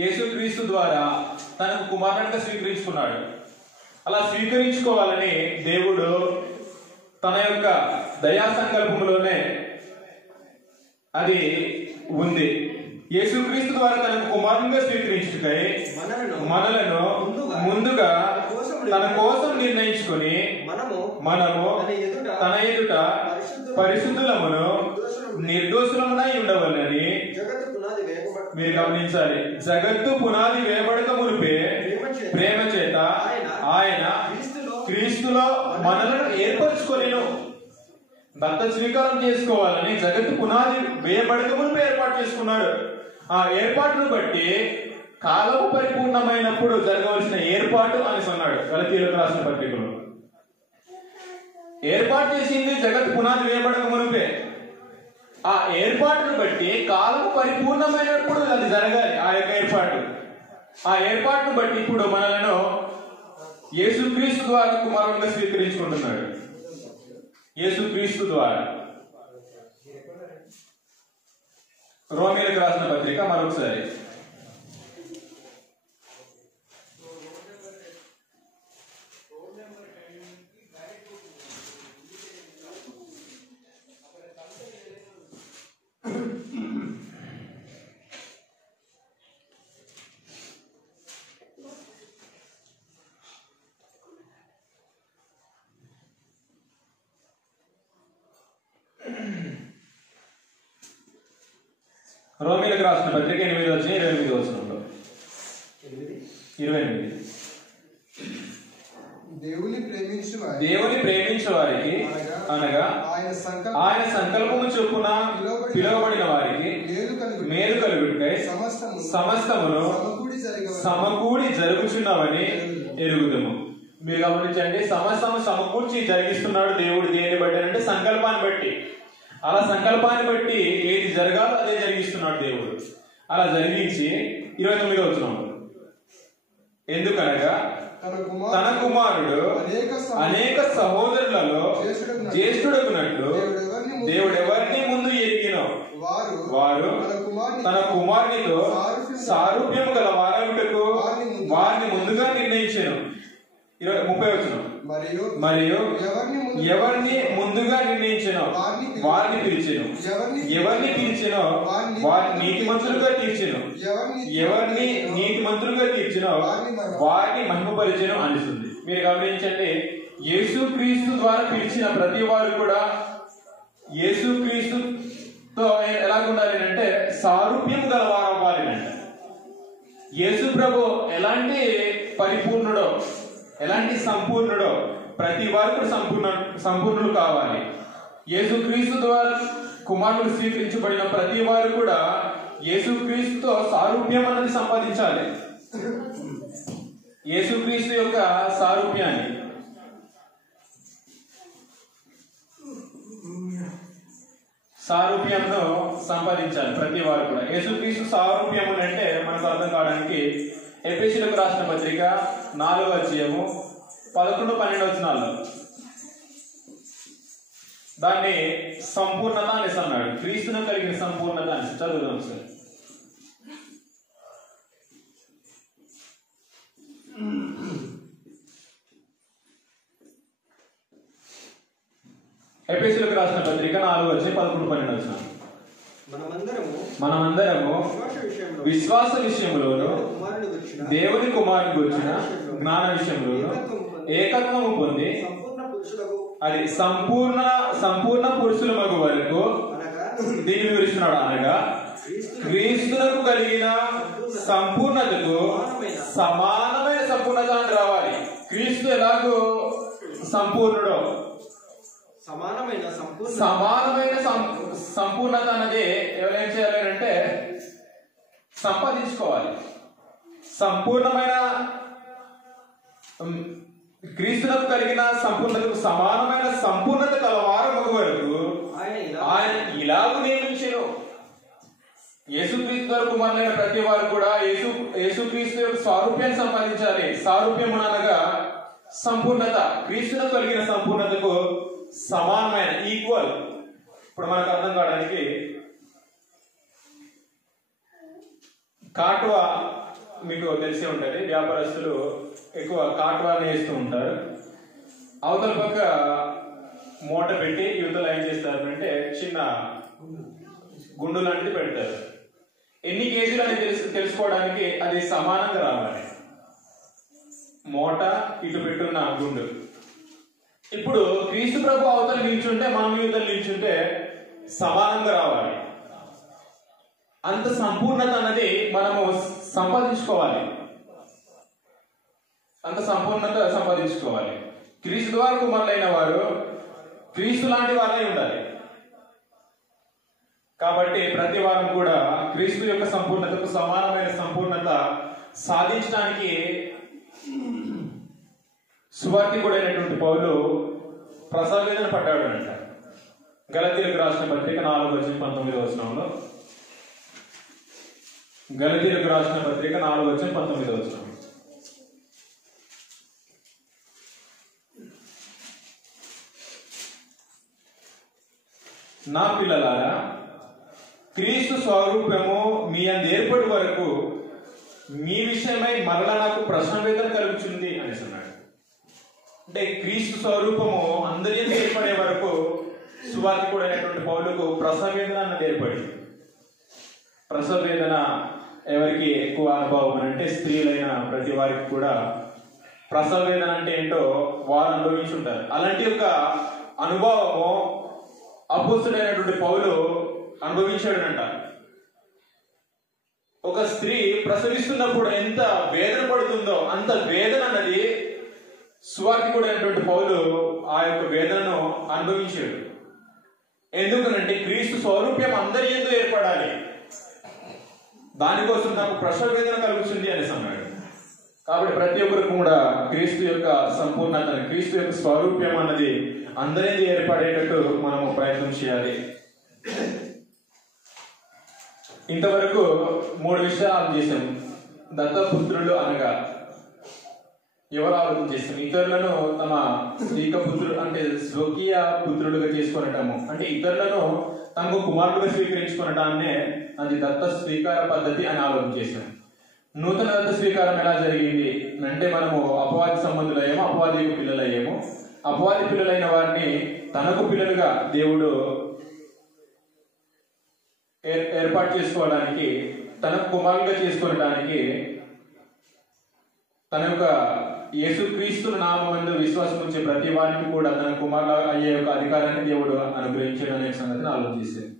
యేసుక్రీస్తు ద్వారా తనకు కుమారునిగా స్వీకరించుకున్నాడు. అలా స్వీకరించుకోవాలని దేవుడు తన యొక్క దయా సంకల్పంలోనే అది ఉంది. యేసుక్రీస్తు ద్వారా తనకు కుమారునిగా స్వీకరించుటకై మనలను ముందుగా తన కోసం నిర్ణయించుకొని మనము తన ఎదుట పరిశుద్ధులమును నిర్దోషులమునై ఉండవలని మీరు గమనించాలి. జగత్తు పునాది వేయబడక మునిపే ప్రేమ చేత ఆయన క్రీస్తులో మనలను ఏర్పరచుకొనెను. దత్త స్వీకారం చేసుకోవాలని జగత్తు పునాది వేయబడక మునిపే ఏర్పాటు చేసుకున్నాడు. ఆ ఏర్పాటును బట్టి కాలము పరిపూర్ణమైనప్పుడు జరగవలసిన ఏర్పాటు అని అన్నాడు గలతీయులకు రాసిన పత్రికలో. ఏర్పాటు చేసింది జగత్తు పునాది వేయబడక మునిపే. ఆ ఏర్పాటును బట్టి కాలము పరిపూర్ణమైనప్పుడు అది జరగాలి. ఆ యొక్క ఏర్పాటు, ఆ ఏర్పాటును బట్టి ఇప్పుడు మనలను యేసుక్రీస్తు ద్వారా కుమారునిగా స్వీకరించుకుంటున్నాడు. యేసుక్రీస్తు ద్వారా. రోమీయులకు రాసిన పత్రిక మరొకసారి. రోమీలకు రాసిన పత్రిక 8:28 28. దేవుని ప్రేమించు వారికి అనగా ఆయన సంకల్పము చొప్పున పిలువబడిన వారికి మేలు కలుగుటకై సమస్తమును సమకూడి జరుగుచున్నవని ఎరుగుదము. మీరు గమనించండి, సమస్తము సమకూర్చి జరిగిస్తున్నాడు దేవుడు. దేని బట్టి అంటే సంకల్పాన్ని బట్టి. అలా సంకల్పాన్ని బట్టి ఏది జరగాలో అదే జరిగిస్తున్నాడు దేవుడు. అలా జరిగించి 29వ వచనం, ఎందుకనగా తన కుమారుడు అనేక సహోదరులలో జ్యేష్ఠుడకున్నట్లు దేవుడు ఎవరిని ముందు ఎరిగినో వారు తన కుమారునితో సారూప్యము గల వారగుటకు వారిని ముందుగా నిర్ణయించెను. 30వ వచనం, మరియు ఎవరిని ముందుగా నిర్ణయించెనో వారిని పిలిచెను, ఎవరిని పిలిచెనో వారిని నీతిమంతులుగా తీర్చెను, ఎవరిని నీతిమంతులుగా తీర్చెనో వారిని మహిమపరిచెను అనిస్తుంది. మీరు గమనించండి, యేసుక్రీస్తు ద్వారా పిలిచిన ప్రతి వారు కూడా యేసుక్రీస్తుతో ఎలా ఉండాలి అంటే సారూప్యం గల వారు అవ్వాలి అంటే. యేసు ప్రభు ఎలాంటి పరిపూర్ణుడో, ఎలాంటి సంపూర్ణుడో ప్రతి వారు కూడా సంపూర్ణులు కావాలి. యేసుక్రీస్తు ద్వారా కుమారుడు స్వీకరించబడిన ప్రతి వారు కూడా యేసుక్రీస్తుతో సారూప్యం అన్నది సంపాదించాలి. యేసుక్రీస్తు యొక్క సారూప్యాన్ని సారూప్యంలో సంపాదించాలి ప్రతి వారు కూడా. యేసుక్రీస్తు సారూప్యము అంటే మనకు అర్థం కావడానికి ఎఫెసీయులకు రాసిన పత్రిక 4వ అధ్యాయము 11-12 వచనాల్లో దాన్ని సంపూర్ణత అనేసి అన్నాడు. క్రీస్తును కలిగిన సంపూర్ణత అని చదువుదాం సార్. ఎఫెసీయులకు రాసిన పత్రిక 4వ అధ్యాయం 11-12 వచనాలు. మనమందరము విశ్వాస విషయంలోను దేవుని కుమారుని గురించిన జ్ఞాన విషయంలోను ఏకత్వము పొంది అది సంపూర్ణ పురుషుల మగు వరకు దీన్ని వివరిస్తున్నాడు. అనగా క్రీస్తునకు కలిగిన సంపూర్ణతకు సమానమైన సంపూర్ణత అని రావాలి. క్రీస్తు ఎలాగో సంపూర్ణుడో సమానమైన సంపూర్ణత అనేది ఎవరేం చేయాలి అంటే సంపాదించుకోవాలి. సంపూర్ణమైన క్రీస్తునకు కలిగిన సంపూర్ణతకు సమానమైన సంపూర్ణత కలవారు మగు వరకు ఆయన ఇలాగూ నియమించెను. యేసుక్రీస్తు వారు కుమారులైన ప్రతి వారు కూడా యేసుక్రీస్తు యొక్క స్వారూప్యాన్ని సంపాదించాలి. సారూప్యం అనగా సంపూర్ణత, క్రీస్తునకు కలిగిన సంపూర్ణతకు సమానమైన ఈక్వల్. ఇప్పుడు మనకు అర్థం కావడానికి కాటువా మీకు తెలిసే ఉంటుంది. వ్యాపారస్తులు ఎక్కువ కాటువాని వేస్తూ ఉంటారు. అవతల పక్క మూట పెట్టి యువతలు ఏం చేస్తారు అంటే చిన్న గుండు లాంటిది పెడతారు. ఎన్ని కేజీలు అనేది తెలుసుకోవడానికి అది సమానంగా రావాలి. మూట ఇటు పెట్టున్న గుండు. ఇప్పుడు క్రీస్తు ప్రభు అవతలు నిల్చుంటే మనం యువతలు నిల్చుంటే సమానంగా రావాలి. అంత సంపూర్ణత అన్నది మనము సంపాదించుకోవాలి. అంత సంపూర్ణత సంపాదించుకోవాలి. క్రీస్తు ద్వారా కుమారులైన వారు క్రీస్తు లాంటి వారై ఉండాలి. కాబట్టి ప్రతి వారం కూడా క్రీస్తు యొక్క సంపూర్ణతకు సమానమైన సంపూర్ణత సాధించడానికి సువార్తికుడైనటువంటి పౌలు ప్రసవేదన పడ్డాడు అంట. గలతీయులకు రాసిన పత్రిక 4:19 వచనంలో, గలతీయులకు రాసిన పత్రిక 4:19 వచనం, నా పిల్లలారా, క్రీస్తు స్వరూపము మీ అందు ఏర్పడి వరకు మీ విషయమై మరలా నాకు ప్రశ్నవేదన కలుగుతుంది అనేసి అన్నాడు. అంటే క్రీస్తు స్వరూపము అందరి ఏర్పడే వరకు సువార్తికుడైనటువంటి పౌలుకు ప్రసవేదన అన్నది ఏర్పడింది. ప్రసవేదన ఎవరికి ఎక్కువ అనుభవం అంటే స్త్రీలైన ప్రతి వారికి కూడా ప్రసవేదన అంటే ఏంటో వారు అనుభవించుంటారు. అలాంటి యొక్క అనుభవము అపోస్తుడైనటువంటి పౌలు అనుభవించాడనంట. ఒక స్త్రీ ప్రసవిస్తున్నప్పుడు ఎంత వేదన పడుతుందో అంత వేదన అన్నది సువార్తికుడైనటువంటి పౌలు ఆ యొక్క వేదనను అనుభవించాడు. ఎందుకనంటే క్రీస్తు స్వరూప్యం అందరి యందు ఏర్పడాలి, దానికోసం నాకు ప్రసవ వేదన కలుగుతుంది అనేసి అన్నాడు. కాబట్టి ప్రతి ఒక్కరు కూడా క్రీస్తు యొక్క సంపూర్ణతను, క్రీస్తు యొక్క స్వరూప్యం అన్నది అందరి ఏర్పడేటట్టు మనము ప్రయత్నం చేయాలి. ఇంతవరకు 3 విషయాలు చేశాం. దత్తపుత్రులు అనగా ఎవరు ఆలోచన చేస్తాం? ఇతరులను తమ స్త్రీక పుత్రుడు అంటే స్వకీయ పుత్రులుగా చేసుకునటము, అంటే ఇతరులను తమకు కుమారులుగా స్వీకరించుకునటాన్నే అది దత్త స్వీకార పద్ధతి అని ఆలోచన చేశాం. నూతన దత్త స్వీకారం ఎలా జరిగింది అంటే మనము అపవాది సంబంధులయ్యాము, అపవాది పిల్లలయ్యాము. అపవాది పిల్లలైన వారిని తనకు పిల్లలుగా దేవుడు ఏర్పాటు చేసుకోవడానికి, తనకు కుమారులుగా చేసుకోవడానికి తన యొక్క యేసుక్రీస్తు నామమందు విశ్వాసం ఉంచే ప్రతి వారికి కూడా తన కుమారులు అయ్యే యొక్క అధికారాన్ని దేవుడు అనుగ్రహించాడు అనే సంగతిని ఆలోచిస్తుంది.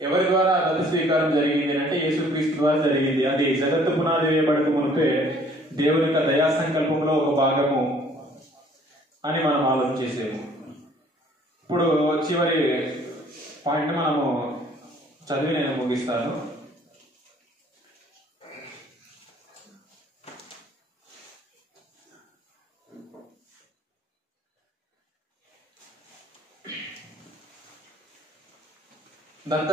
ఎవరి ద్వారా దత్త స్వీకారం జరిగింది అంటే యేసుక్రీస్తు ద్వారా జరిగింది. అది జగత్తు పునాది వేయబడక మునిపే దేవుని యొక్క దయా సంకల్పంలో ఒక భాగము అని మనం ఆలోచన చేసేము. ఇప్పుడు చివరి పాయింట్ మనము చదివి నేను ముగిస్తాను. దత్త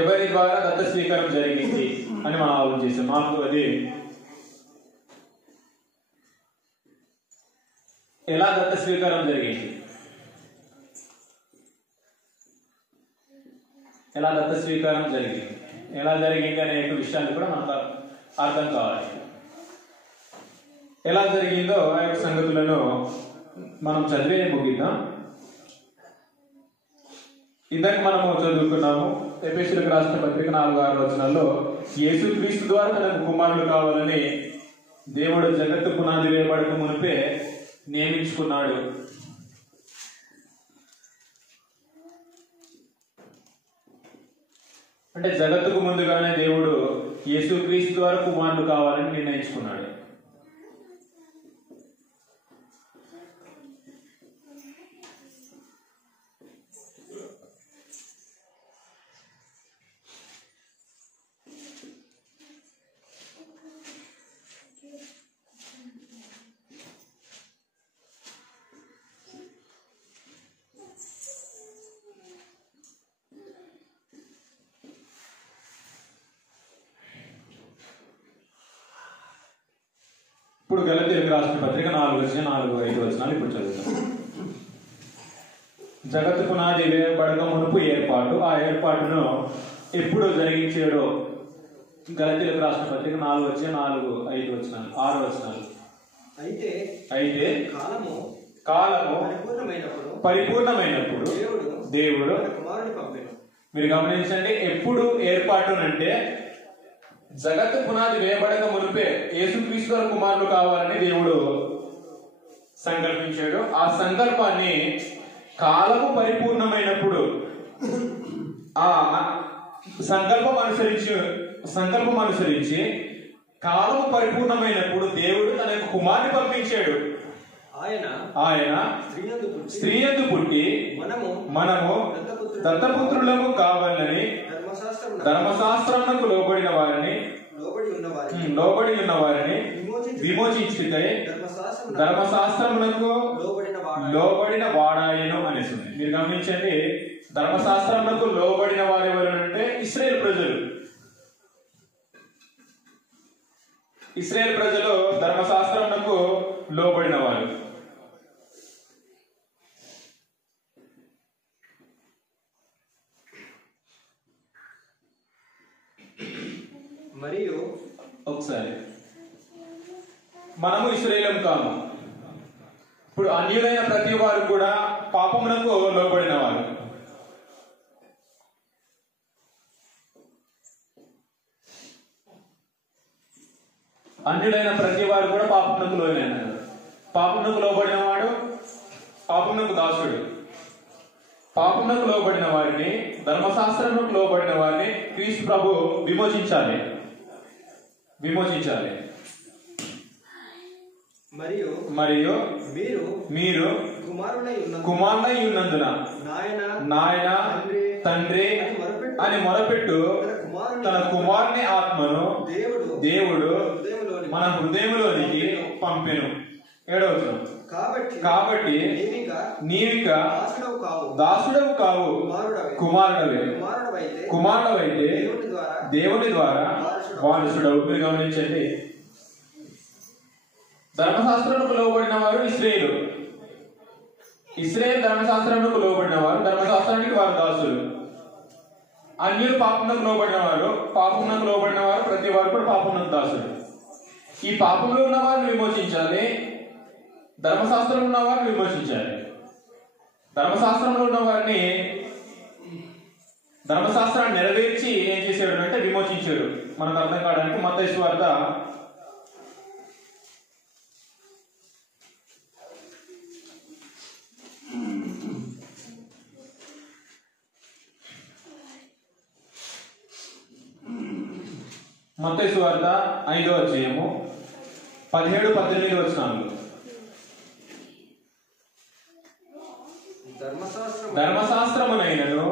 ఎవరి ద్వారా దత్త స్వీకారం జరిగింది అని మనం ఆలోచన చేసాం. మాకు అది ఎలా దత్త స్వీకారం జరిగింది, ఎలా దత్త స్వీకారం జరిగింది, ఎలా జరిగింది అనే విషయాన్ని కూడా మనకు అర్థం కావాలి. ఎలా జరిగిందో ఆ యొక్క సంగతులను మనం చదివే ముగిద్దాం. ఇందాక మనము చదువుకున్నాము ఎఫెసీయులకు రాసిన పత్రిక 4-6 వచనాల్లో యేసుక్రీస్తు ద్వారా తనకు కుమారులు కావాలని దేవుడు జగత్తు పునాది వేయబడక మునిపే నియమించుకున్నాడు. అంటే జగత్తుకు ముందుగానే దేవుడు యేసుక్రీస్తు ద్వారా కుమారులు కావాలని నిర్ణయించుకున్నాడు. ఇప్పుడు గలతీయులకు రాసిన పత్రిక 4-4-5 వచనాలు ఇప్పుడు చదువుతాం. జగత్తు పునాది వేయబడక మునుపు ఏర్పాటు, ఆ ఏర్పాటును ఎప్పుడు జరిగించాడో గలతీయులకు రాసిన పత్రిక 4-4-5 వచనాలు 6 వచనాలు. అయితే కాలము పరిపూర్ణమైనప్పుడు దేవుడు మీరు గమనించండి, ఎప్పుడు ఏర్పాటు అంటే జగత్తు పునాది వేయబడక మునిపే యేసుక్రీస్తు కుమారులు కావాలని దేవుడు సంకల్పించాడు. ఆ సంకల్పాన్ని కాలము పరిపూర్ణమైనప్పుడు ఆ సంకల్పం అనుసరించి కాలము పరిపూర్ణమైనప్పుడు దేవుడు తన యొక్క కుమారుని పంపించాడు. ఆయన స్త్రీ యందు పుట్టి మనము దత్తపుత్రులము కావాలని ధర్మశాస్త్రమునకు లోబడి ఉన్న వారిని విమోచించితే ధర్మశాస్త్రమునకు లోబడిన వాడాయను అనేసి ఉంది. మీరు గమనించండి, ధర్మశాస్త్రమునకు లోబడిన వారు ఎవరు అంటే ఇశ్రాయేలు ప్రజలు. ఇశ్రాయేలు ప్రజలు ధర్మశాస్త్రమునకు లోబడిన వారు. మరియు ఒకసారి మనము ఇశ్రాయేలు కాము. ఇప్పుడు అన్యులైన ప్రతి వారు కూడా పాపమునకు లోబడిన వారు. అన్యులైన ప్రతి వారు కూడా పాపమునకు లోనైనారు. పాపమునకు లోబడిన వాడు పాపమునకు దాసుడు. పాపమునకు లోబడిన వారిని, ధర్మశాస్త్రమునకు లోబడిన వారిని క్రీస్తు ప్రభు విమోచించాలి. విమోచించాలి. మరియు మరియు మీరు కుమారులై ఉన్నందున నాయన తండ్రి అని మొరపెట్టు తన కుమారుని ఆత్మను దేవుడు మన హృదయంలోనికి పంపెను. 7వ వచనం. కాబట్టి నీవిక దాసుడవు కావు, కుమారుడవైతే దేవుని ద్వారా వారసుడవు. మీరు గమనించండి, ధర్మశాస్త్రముకు లోబడిన వారు ఇశ్రాయేలు ధర్మశాస్త్రముకు లోబడిన వారు, ధర్మశాస్త్రానికి వారు దాసులు. అన్యులు పాపమునకు లోబడిన వారు, ప్రతి వారు కూడా పాపమునకు దాసుడు. ఈ పాపంలో ఉన్న వారిని విమోచించాలి, ధర్మశాస్త్రంలో ఉన్న వారిని విమోచించాలి. ధర్మశాస్త్రంలో ఉన్న వారిని ధర్మశాస్త్రాన్ని నెరవేర్చి ఏం చేశాడు అంటే విమోచించాడు. మనకు అర్థం కావడానికి మత్తయి సువార్త 5వ అధ్యాయము 17-18 వచనాలు. ధర్మశాస్త్రమునైనను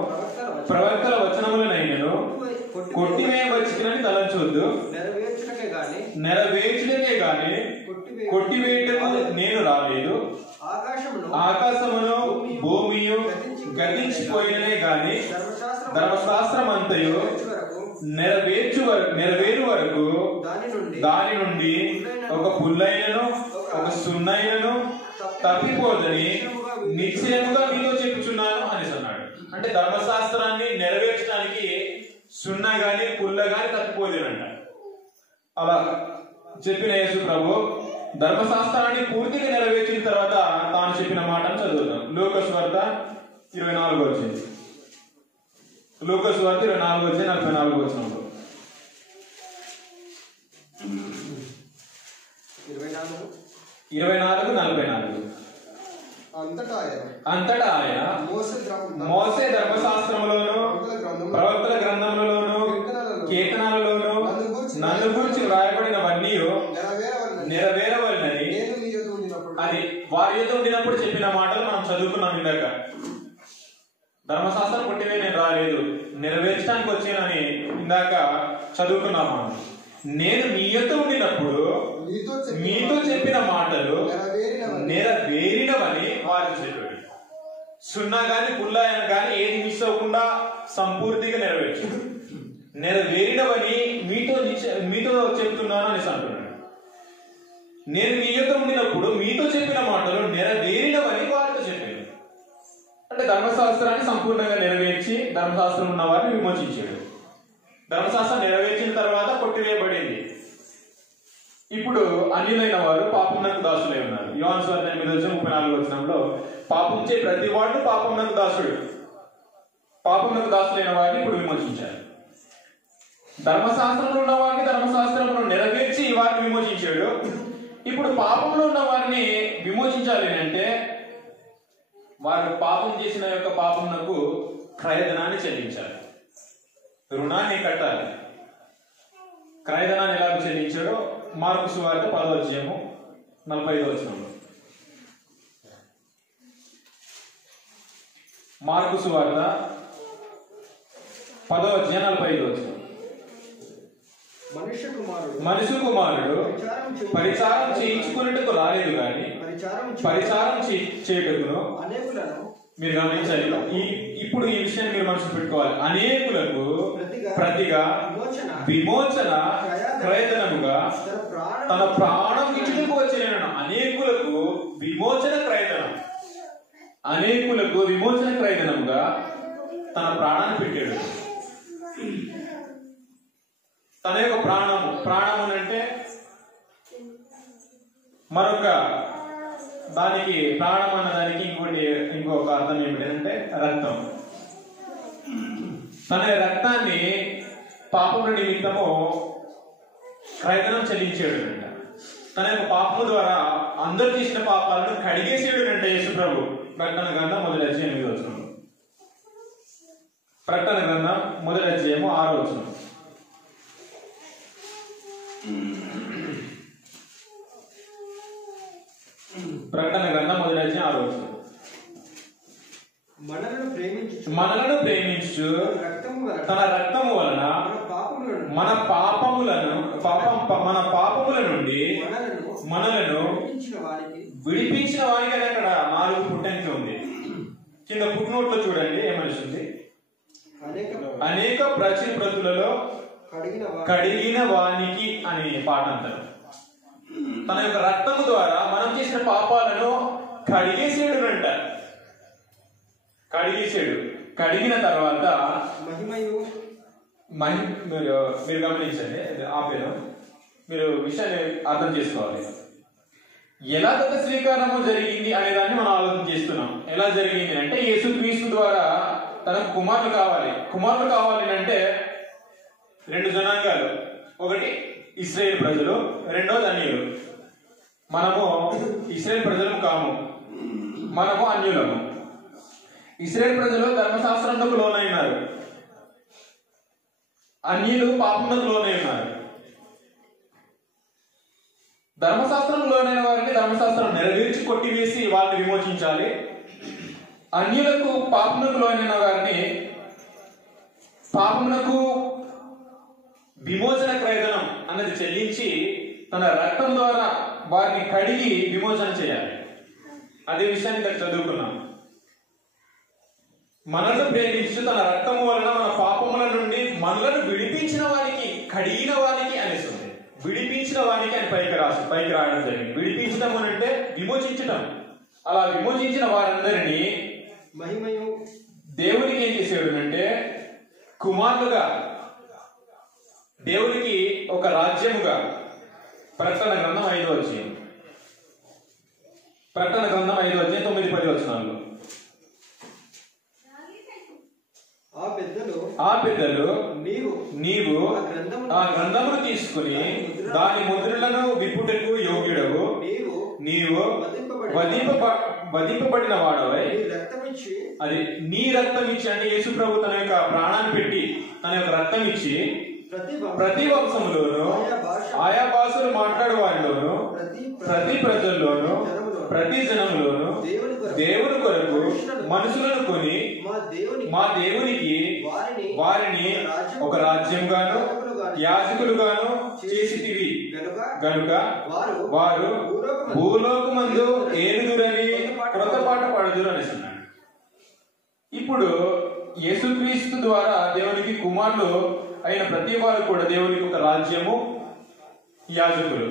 ప్రవక్తల వచనములనైనను కొట్టివేయవచ్చునని తలంచొద్దు, నెరవేర్చుటకే గాని కొట్టివేయటకు నేను రాలేదు. ఆకాశమును భూమియు గతించిపోయిననే గాని ధర్మశాస్త్రమంతయు నెరవేరు వరకు దాని నుండి ఒక పుల్లైనను ఒక సున్నైనను తప్పిపోదని నిశ్చయముగా మీతో చెప్పుచున్నాను అని అన్నాడు. అంటే ధర్మశాస్త్రాన్ని నెరవేర్చడానికి సున్న గాని పుల్ల గాని తప్పిపోలేనంట. అలా చెప్పిన యేసు ప్రభు ధర్మశాస్త్రాన్ని పూర్తిగా నెరవేర్చిన తర్వాత తాను చెప్పిన మాటను చదువుతాం. లూకాసు వార్త 24 వచ్చింది. లూకాసు వార్త 24 వచ్చి 44 వచ్చినప్పుడు 24-44 అంతటా ఆయన మోసే ధర్మశాస్త్రములోను ప్రవక్తల గ్రంథములలోను కీర్తనలలోను నన్ను గురించి వ్రాయబడినవన్నీ నెరవేరవలనని అది వారి యొద్ద ఉండినప్పుడు చెప్పిన మాటలు మనం చదువుకున్నాం ఇందాక. ధర్మశాస్త్రం పుట్టివే నేను రాలేదు, నెరవేర్చడానికి వచ్చానని ఇందాక చదువుకున్నాము. నేను మీ యొద్ద ఉండినప్పుడు మీతో చెప్పిన మాటలు నెరవేరినవని వారికి చెప్పాడు. సున్నా గాని పుల్ల గాని ఏది మిస్ అవ్వకుండా సంపూర్తిగా నెరవేరినవని మీతో చెప్తున్నాను అనేసి అంటున్నాడు. నేను మీ యొద్ద ఉండినప్పుడు మీతో చెప్పిన మాటలు నెరవేరినవని వారితో చెప్పాడు. అంటే ధర్మశాస్త్రాన్ని సంపూర్ణంగా నెరవేర్చి ధర్మశాస్త్రం ఉన్న వారిని విమోచించాడు. ధర్మశాస్త్రం నెరవేర్చిన తర్వాత కొట్టివేయబడింది. ఇప్పుడు అన్యులైన వారు పాపమునకు దాసులై ఉన్నారు. యోహాను సువార్త 8:34 వచనంలో పాపం చే ప్రతి వాడు పాపమునకు దాసుడు. పాపమునకు దాసులైన వారిని ఇప్పుడు విమోచించారు. ధర్మశాస్త్రంలో ఉన్న వారిని ధర్మశాస్త్రమును నెరవేర్చి వారిని విమోచించాడు. ఇప్పుడు పాపంలో ఉన్న వారిని విమోచించాలి అంటే వారు పాపం చేసిన యొక్క పాపమునకు క్రయధనాన్ని చెల్లించాలి, రుణాన్ని కట్టాలి. క్రయధనాన్ని ఎలా చెల్లించాడో మార్కు సువార్త 10వ అధ్యాయము 45వ వచనంలో. మార్కు సువార్త 10వ అధ్యాయం 45వ వచనం. మనుష్య కుమారుడు పరిచారం చేయించుకున్నట్టుకు రాలేదు గాని పరిచారం చేయుటకును. మీరు గమనించాలి, ఇప్పుడు ఈ విషయాన్ని మీరు మనసు పెట్టుకోవాలి. అనేకులకు ప్రతిగా విమోచన క్రయధనముగా తన ప్రాణం ఇచ్చుటకు వచ్చిన అనేకులకు విమోచన క్రయధనముగా తన ప్రాణాన్ని పెట్టాడు. తన యొక్క ప్రాణము అంటే మరొక దానికి ప్రాణం అన్నదానికి ఇంకొక అర్థం ఏమిటంటే రక్తం. తన రక్తాన్ని పాపముల నిమిత్తము క్రయధనం చెల్లించాడు అంట. తన యొక్క పాపము ద్వారా అందరు చేసిన పాపాలను కడిగేసాడు అంటే యేసు ప్రభు. ప్రకటన గ్రంథం 1వ అధ్యాయం 8వ వచనం. ప్రకటన గ్రంథం 1వ అధ్యాయము 6వ వచనం. ప్రకటన గ్రంథం 1:6. మనలను ప్రేమించు తన రక్తము వలన మన పాపముల నుండి మనలను విడిపించిన వారికి అని అక్కడ 4 పుట్టంకి ఉంది. కింద పుట్టినోట్లో చూడండి ఏమనిస్తుంది, అనేక ప్రాచీన ప్రతులలో కడిగిన వానికి అని పాట అంటారు. తన యొక్క రక్తము ద్వారా మనం చేసిన పాపాలను కడిగేసేడు అంట. కడిగిన తర్వాత మీరు గమనించండి, ఆపేను, మీరు విషయాన్ని అర్థం చేసుకోవాలి. ఎలా దత్త స్వీకారము జరిగింది అనే దాన్ని మనం ఆలోచన చేస్తున్నాం. ఎలా జరిగింది అంటే యేసుక్రీస్తు ద్వారా తనకు కుమారులు కావాలి అంటే 2 జనాంగాలు, ఒకటి ఇశ్రాయేల్ ప్రజలు, రెండోది అన్యులు. మనము ఇశ్రాయేల్ ప్రజలు కాము, మనము అన్యులము. ఇశ్రాయేల్ ప్రజలు ధర్మశాస్త్రంకు లోనైనారు, అన్యులు పాపములకు లోనైనారు. ధర్మశాస్త్రం లోనైన వారిని ధర్మశాస్త్రం నెరవేర్చి కొట్టివేసి వాళ్ళని విమోచించాలి. అన్యులకు పాపములకు లోనైన వారిని పాపములకు విమోచన క్రయధనం అన్నది చెల్లించి తన రక్తం ద్వారా వారిని కడిగి విమోచన చేయాలి. అదే విషయాన్ని ఇక్కడ చదువుకున్నాం. మనల్ని ప్రేమించు తన రక్తము వలన మన పాపముల నుండి మనలను విడిపించిన వారికి, కడిగిన వారికి అనేస్తుంది. విడిపించిన వారికి అని పైకి రాయడం జరిగింది. విడిపించడం అని అంటే విమోచించడం. అలా విమోచించిన వారందరినీ దేవునికి ఏం చేసాడు అంటే కుమారులుగా, దేవునికి ఒక రాజ్యముగా. ప్రకటన గ్రంథం 5వ అధ్యాయం 9-10 వచనాల్లో ఆ పెద్దలు నీవు ఆ గ్రంథమును తీసుకుని దాని ముద్రలను విప్పుటకు యోగ్యుడవు, నీవు వధింపబడిన వాడవై, అది నీ రక్తం ఇచ్చి అంటే యేసు ప్రభు తన యొక్క ప్రాణాన్ని పెట్టి తన యొక్క రక్తం ఇచ్చి ప్రతి వంశంలోను ఆయా భాషలు మాట్లాడే వారిలోను ప్రతి ప్రజల్లోను ప్రతి జనంలోను దేవుని కొరకు మనుషులను కొని మా దేవునికి వారిని ఒక రాజ్యంగాను యాజకులుగాను చేసితివి గనుక వారు భూలోకమందు ఏలుదురని క్రొత్త పాట పాడుదురు అనేస్తున్నాడు. ఇప్పుడు యేసుక్రీస్తు ద్వారా దేవునికి కుమారులు అయిన ప్రతి వారు కూడా దేవునికి ఒక రాజ్యము, యాజకులు.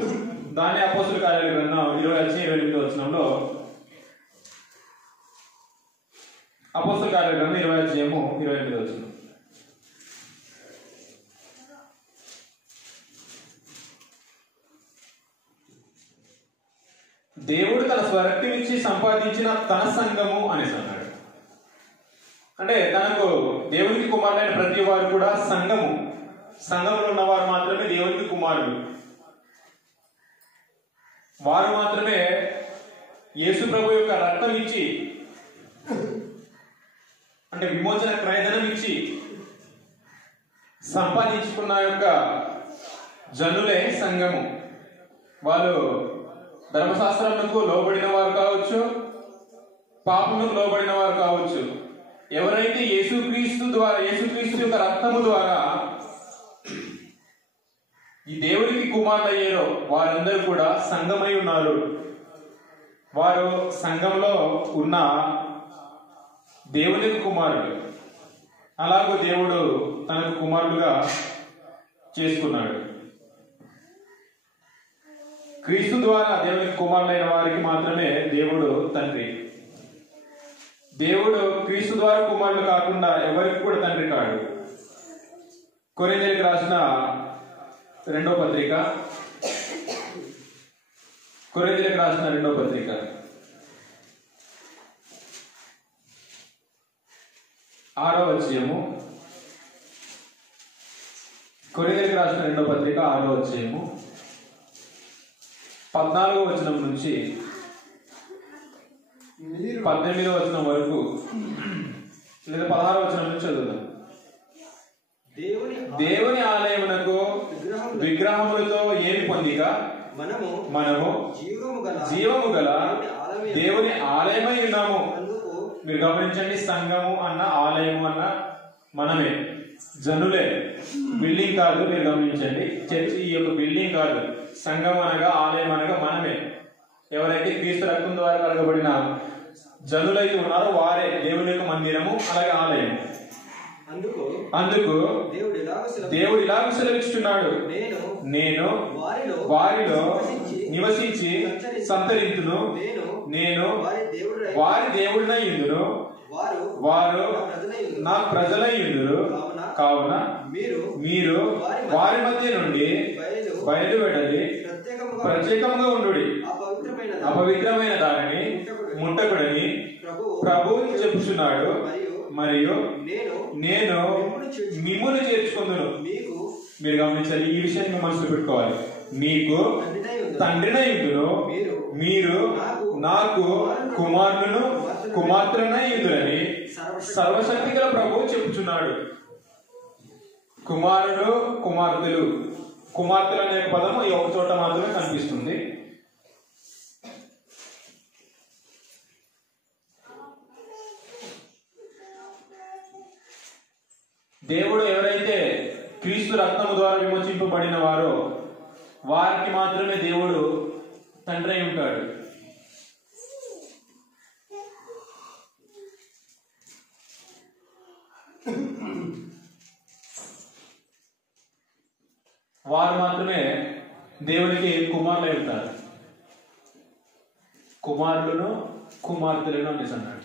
దాన్ని అపోస్తల కార్యాల గ్రంథం 20-28 వచనంలో, అపోస్తల కార్యాల గ్రంథం 20-28 వచనం, దేవుడు తన స్వరక్తినిచ్చి సంపాదించిన తన సంఘము అనేసి అన్నాడు. అంటే తనకు దేవునికి కుమారులైన ప్రతి వారు కూడా సంఘంలో ఉన్నవారు మాత్రమే దేవునికి కుమారుడు. వారు మాత్రమే యేసు ప్రభు యొక్క రక్తం ఇచ్చి అంటే విమోచన క్రయధనం ఇచ్చి సంపాదించుకున్న యొక్క జనులే సంఘము. వాళ్ళు ధర్మశాస్త్రములకు లోబడిన వారు కావచ్చు, పాపములకు లోబడిన వారు కావచ్చు. ఎవరైతే యేసుక్రీస్తు యొక్క రక్తము ద్వారా ఈ దేవునికి కుమారులయ్యారో వారందరూ కూడా సంఘమై ఉన్నారు. వారు సంఘంలో ఉన్న దేవునికి కుమారుడు. అలాగూ దేవుడు తనకు కుమారుడుగా చేసుకున్నాడు. క్రీస్తు ద్వారా దేవునికి కుమారులైన వారికి మాత్రమే దేవుడు తండ్రి. దేవుడు క్రీస్తు ద్వారా కుమారుడు కాకుండా ఎవరికి కూడా తండ్రి కాడు. కొరింథీయులకు రాసిన 2వ పత్రిక 6వ అధ్యాయము, కొరింథీయులకు రాసిన 2వ పత్రిక 6వ అధ్యాయము 14వ వచనం నుంచి 18వ వచనం వరకు లేదా 16వ వచనం నుంచి చదువుదాం. దేవుని ఆలయమునకు విగ్రహములతో ఏమి పొందిక మనము జీవము గల దేవుని ఆలయమై ఉన్నాము. మీరు గమనించండి, సంఘము అన్న ఆలయము అన్న మనమే, జనులే, బిల్డింగ్ కాదు. మీరు గమనించండి, చర్చి ఈ యొక్క బిల్డింగ్ కాదు. సంఘం అనగా ఆలయం అనగా మనమే. ఎవరైతే క్రీస్తు రక్తం ద్వారా కలగబడిన జనులైతే ఉన్నారో వారే దేవుని యొక్క మందిరము, అలాగే ఆలయం. అందుకు దేవుడు ఇలాగ సెలవిస్తున్నాడు, నేను వారిలో నివసించి సంతరించును, నేను వారి దేవుడినై యుందును, వారు నా ప్రజలై యుందురు. కావున మీరు వారి మధ్య నుండి బయలువెడలి ప్రత్యేకంగా ఉండుడి, అపవిత్రమైన దానిని ముట్టకుడని ప్రభువు చెప్పుచున్నాడు. మరియు నేను మిమ్మును చేర్చుకుందును. మీరు గమనించాలి, ఈ విషయాన్ని మనసులో పెట్టుకోవాలి. మీకు తండ్రినై యుందును, మీరు నాకు కుమారులను కుమార్తెనై యుందురని సర్వశక్తి గల ప్రభువు చెప్పుచున్నాడు. కుమారుడు కుమార్తెలు, కుమార్తెలు అనే పదం ఈ ఒక చోట మాత్రమే కనిపిస్తుంది. దేవుడు ఎవరైతే క్రీస్తు రక్తము ద్వారా విమోచింపబడిన వారో వారికి మాత్రమే దేవుడు తండ్రి అయి ఉంటాడు. వారు మాత్రమే దేవునికి కుమారులు అయి ఉంటారు. కుమారులను కుమార్తెలను అనేసి అన్నాడు.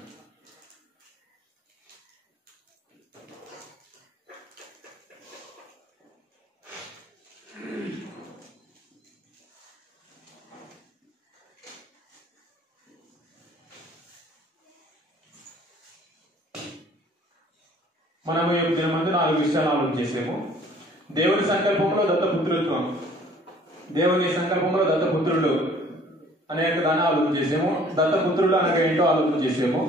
మనము ఈ దినమందు 4 విషయాలు ఆలోచన చేసాము. దేవుని సంకల్పంలో దత్తపుత్రుత్వం, దేవుని సంకల్పంలో దత్తపుత్రులు అనేక దాన్ని ఆలోచన చేసాము. దత్తపుత్రులు అనగా ఏంటో ఆలోచన చేసాము.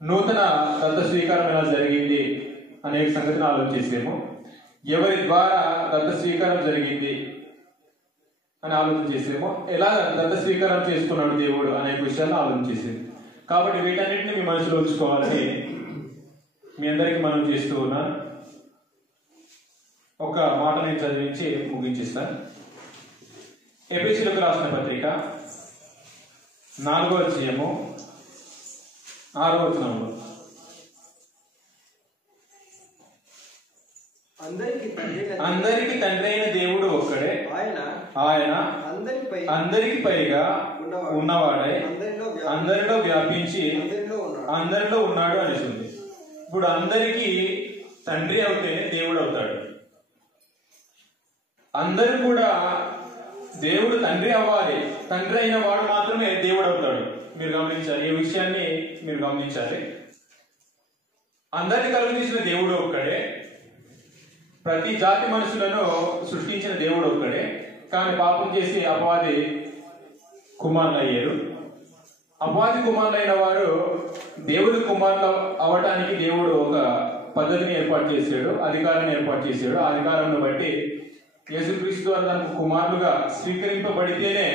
నూతన దత్త స్వీకారం ఎలా జరిగింది అనేక సంగతిని ఆలోచన చేసాము. ఎవరి ద్వారా దత్త స్వీకారం జరిగింది అని ఆలోచన చేసాము. ఎలా దత్త స్వీకారం చేసుకున్నాడు దేవుడు అనేక విషయాలను ఆలోచన చేసాము. కాబట్టి వీటన్నిటిని మీ మనసులో ఉంచుకోవాలని మీ అందరికీ మనం చేస్తూ ఉన్నాను. ఒక మాట నేను చదివించి ముగించేస్తాను. ఎఫెసీయులకు రాసిన పత్రిక 4వ అధ్యాయము 6వ వచనంలో, అందరికి తండ్రి అయిన దేవుడు ఒక్కడే, ఆయన అందరికి పైగా ఉన్నవాడై అందరిలో వ్యాపించి అందరిలో ఉన్నాడు అనేసి ఉంది. ఇప్పుడు అందరికీ తండ్రి అవుతేనే దేవుడు అవుతాడు. అందరూ కూడా దేవుడు తండ్రి అవ్వాలి. తండ్రి అయిన వాడు మాత్రమే దేవుడు అవుతాడు. మీరు గమనించాలి, ఈ విషయాన్ని మీరు గమనించాలి. అందరిని కలుగజేసిన దేవుడు ఒక్కడే, ప్రతి జాతి మనుషులను సృష్టించిన దేవుడు ఒక్కడే. కానీ పాపం చేసి అపవాది కుమారులు అయ్యారు. అపవాది కుమారులు అయిన వారు దేవుడి కుమారులు అవటానికి దేవుడు ఒక పద్ధతిని ఏర్పాటు చేశాడు, అధికారాన్ని ఏర్పాటు చేశాడు. ఆ అధికారాన్ని బట్టి యేసుక్రీస్తు ద్వారా తనకు కుమారులుగా స్వీకరింపబడితేనే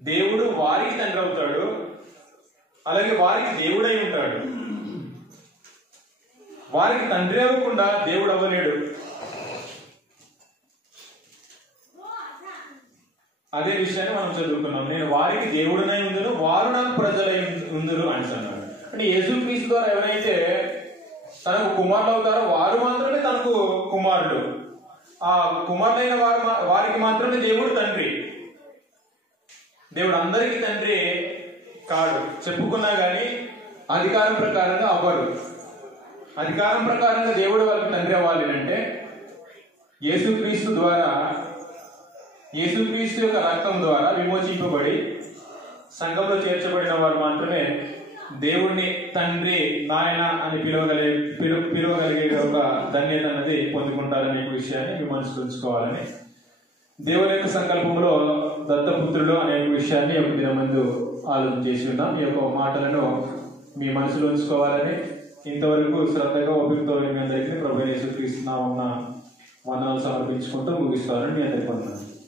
దేవుడు వారికి తండ్రి అవుతాడు, అలాగే వారికి దేవుడై ఉంటాడు. వారికి తండ్రి అవ్వకుండా దేవుడు అవ్వలేడు. అదే విషయాన్ని మనం చదువుకున్నాం. నేను వారికి దేవుడునై ఉందును, వారు నాకు ప్రజలై ఉందురు అని అన్నాడు. అంటే యేసుక్రీస్తు ద్వారా ఎవరైతే తనకు కుమారులు అవుతారో వారు మాత్రమే తనకు కుమారుడు. ఆ కుమారులైన వారికి మాత్రమే దేవుడు తండ్రి. దేవుడు అందరికీ తండ్రి కాడు. చెప్పుకున్నా గాని అధికారం ప్రకారంగా అవ్వరు. అధికారం ప్రకారంగా దేవుడు వాళ్ళకి తండ్రి అవ్వాలి అంటే యేసుక్రీస్తు ద్వారా, యేసుక్రీస్తు యొక్క రక్తం ద్వారా విమోచింపబడి సంఘంలో చేర్చబడిన వారు మాత్రమే దేవుణ్ణి తండ్రి, నాయన అని పిలవగలిగే ఒక ధన్యత అన్నది పొందుకుంటారనే విషయాన్ని మీ మనసులో ఉంచుకోవాలని, దేవుని యొక్క సంకల్పంలో దత్తపుత్రులు అనే విషయాన్ని ఒక దినం ముందు ఆలోచన చేసి ఉన్నాం. ఈ యొక్క మాటలను మీ మనసులో ఉంచుకోవాలని, ఇంతవరకు శ్రద్ధగా ఓపికతో మీ అందరికీ ప్రభు యేసుక్రీస్తు నామమున వందనాలు సమర్పించుకుంటూ ముగిస్తానని మీ అందరికీ వందనాలు.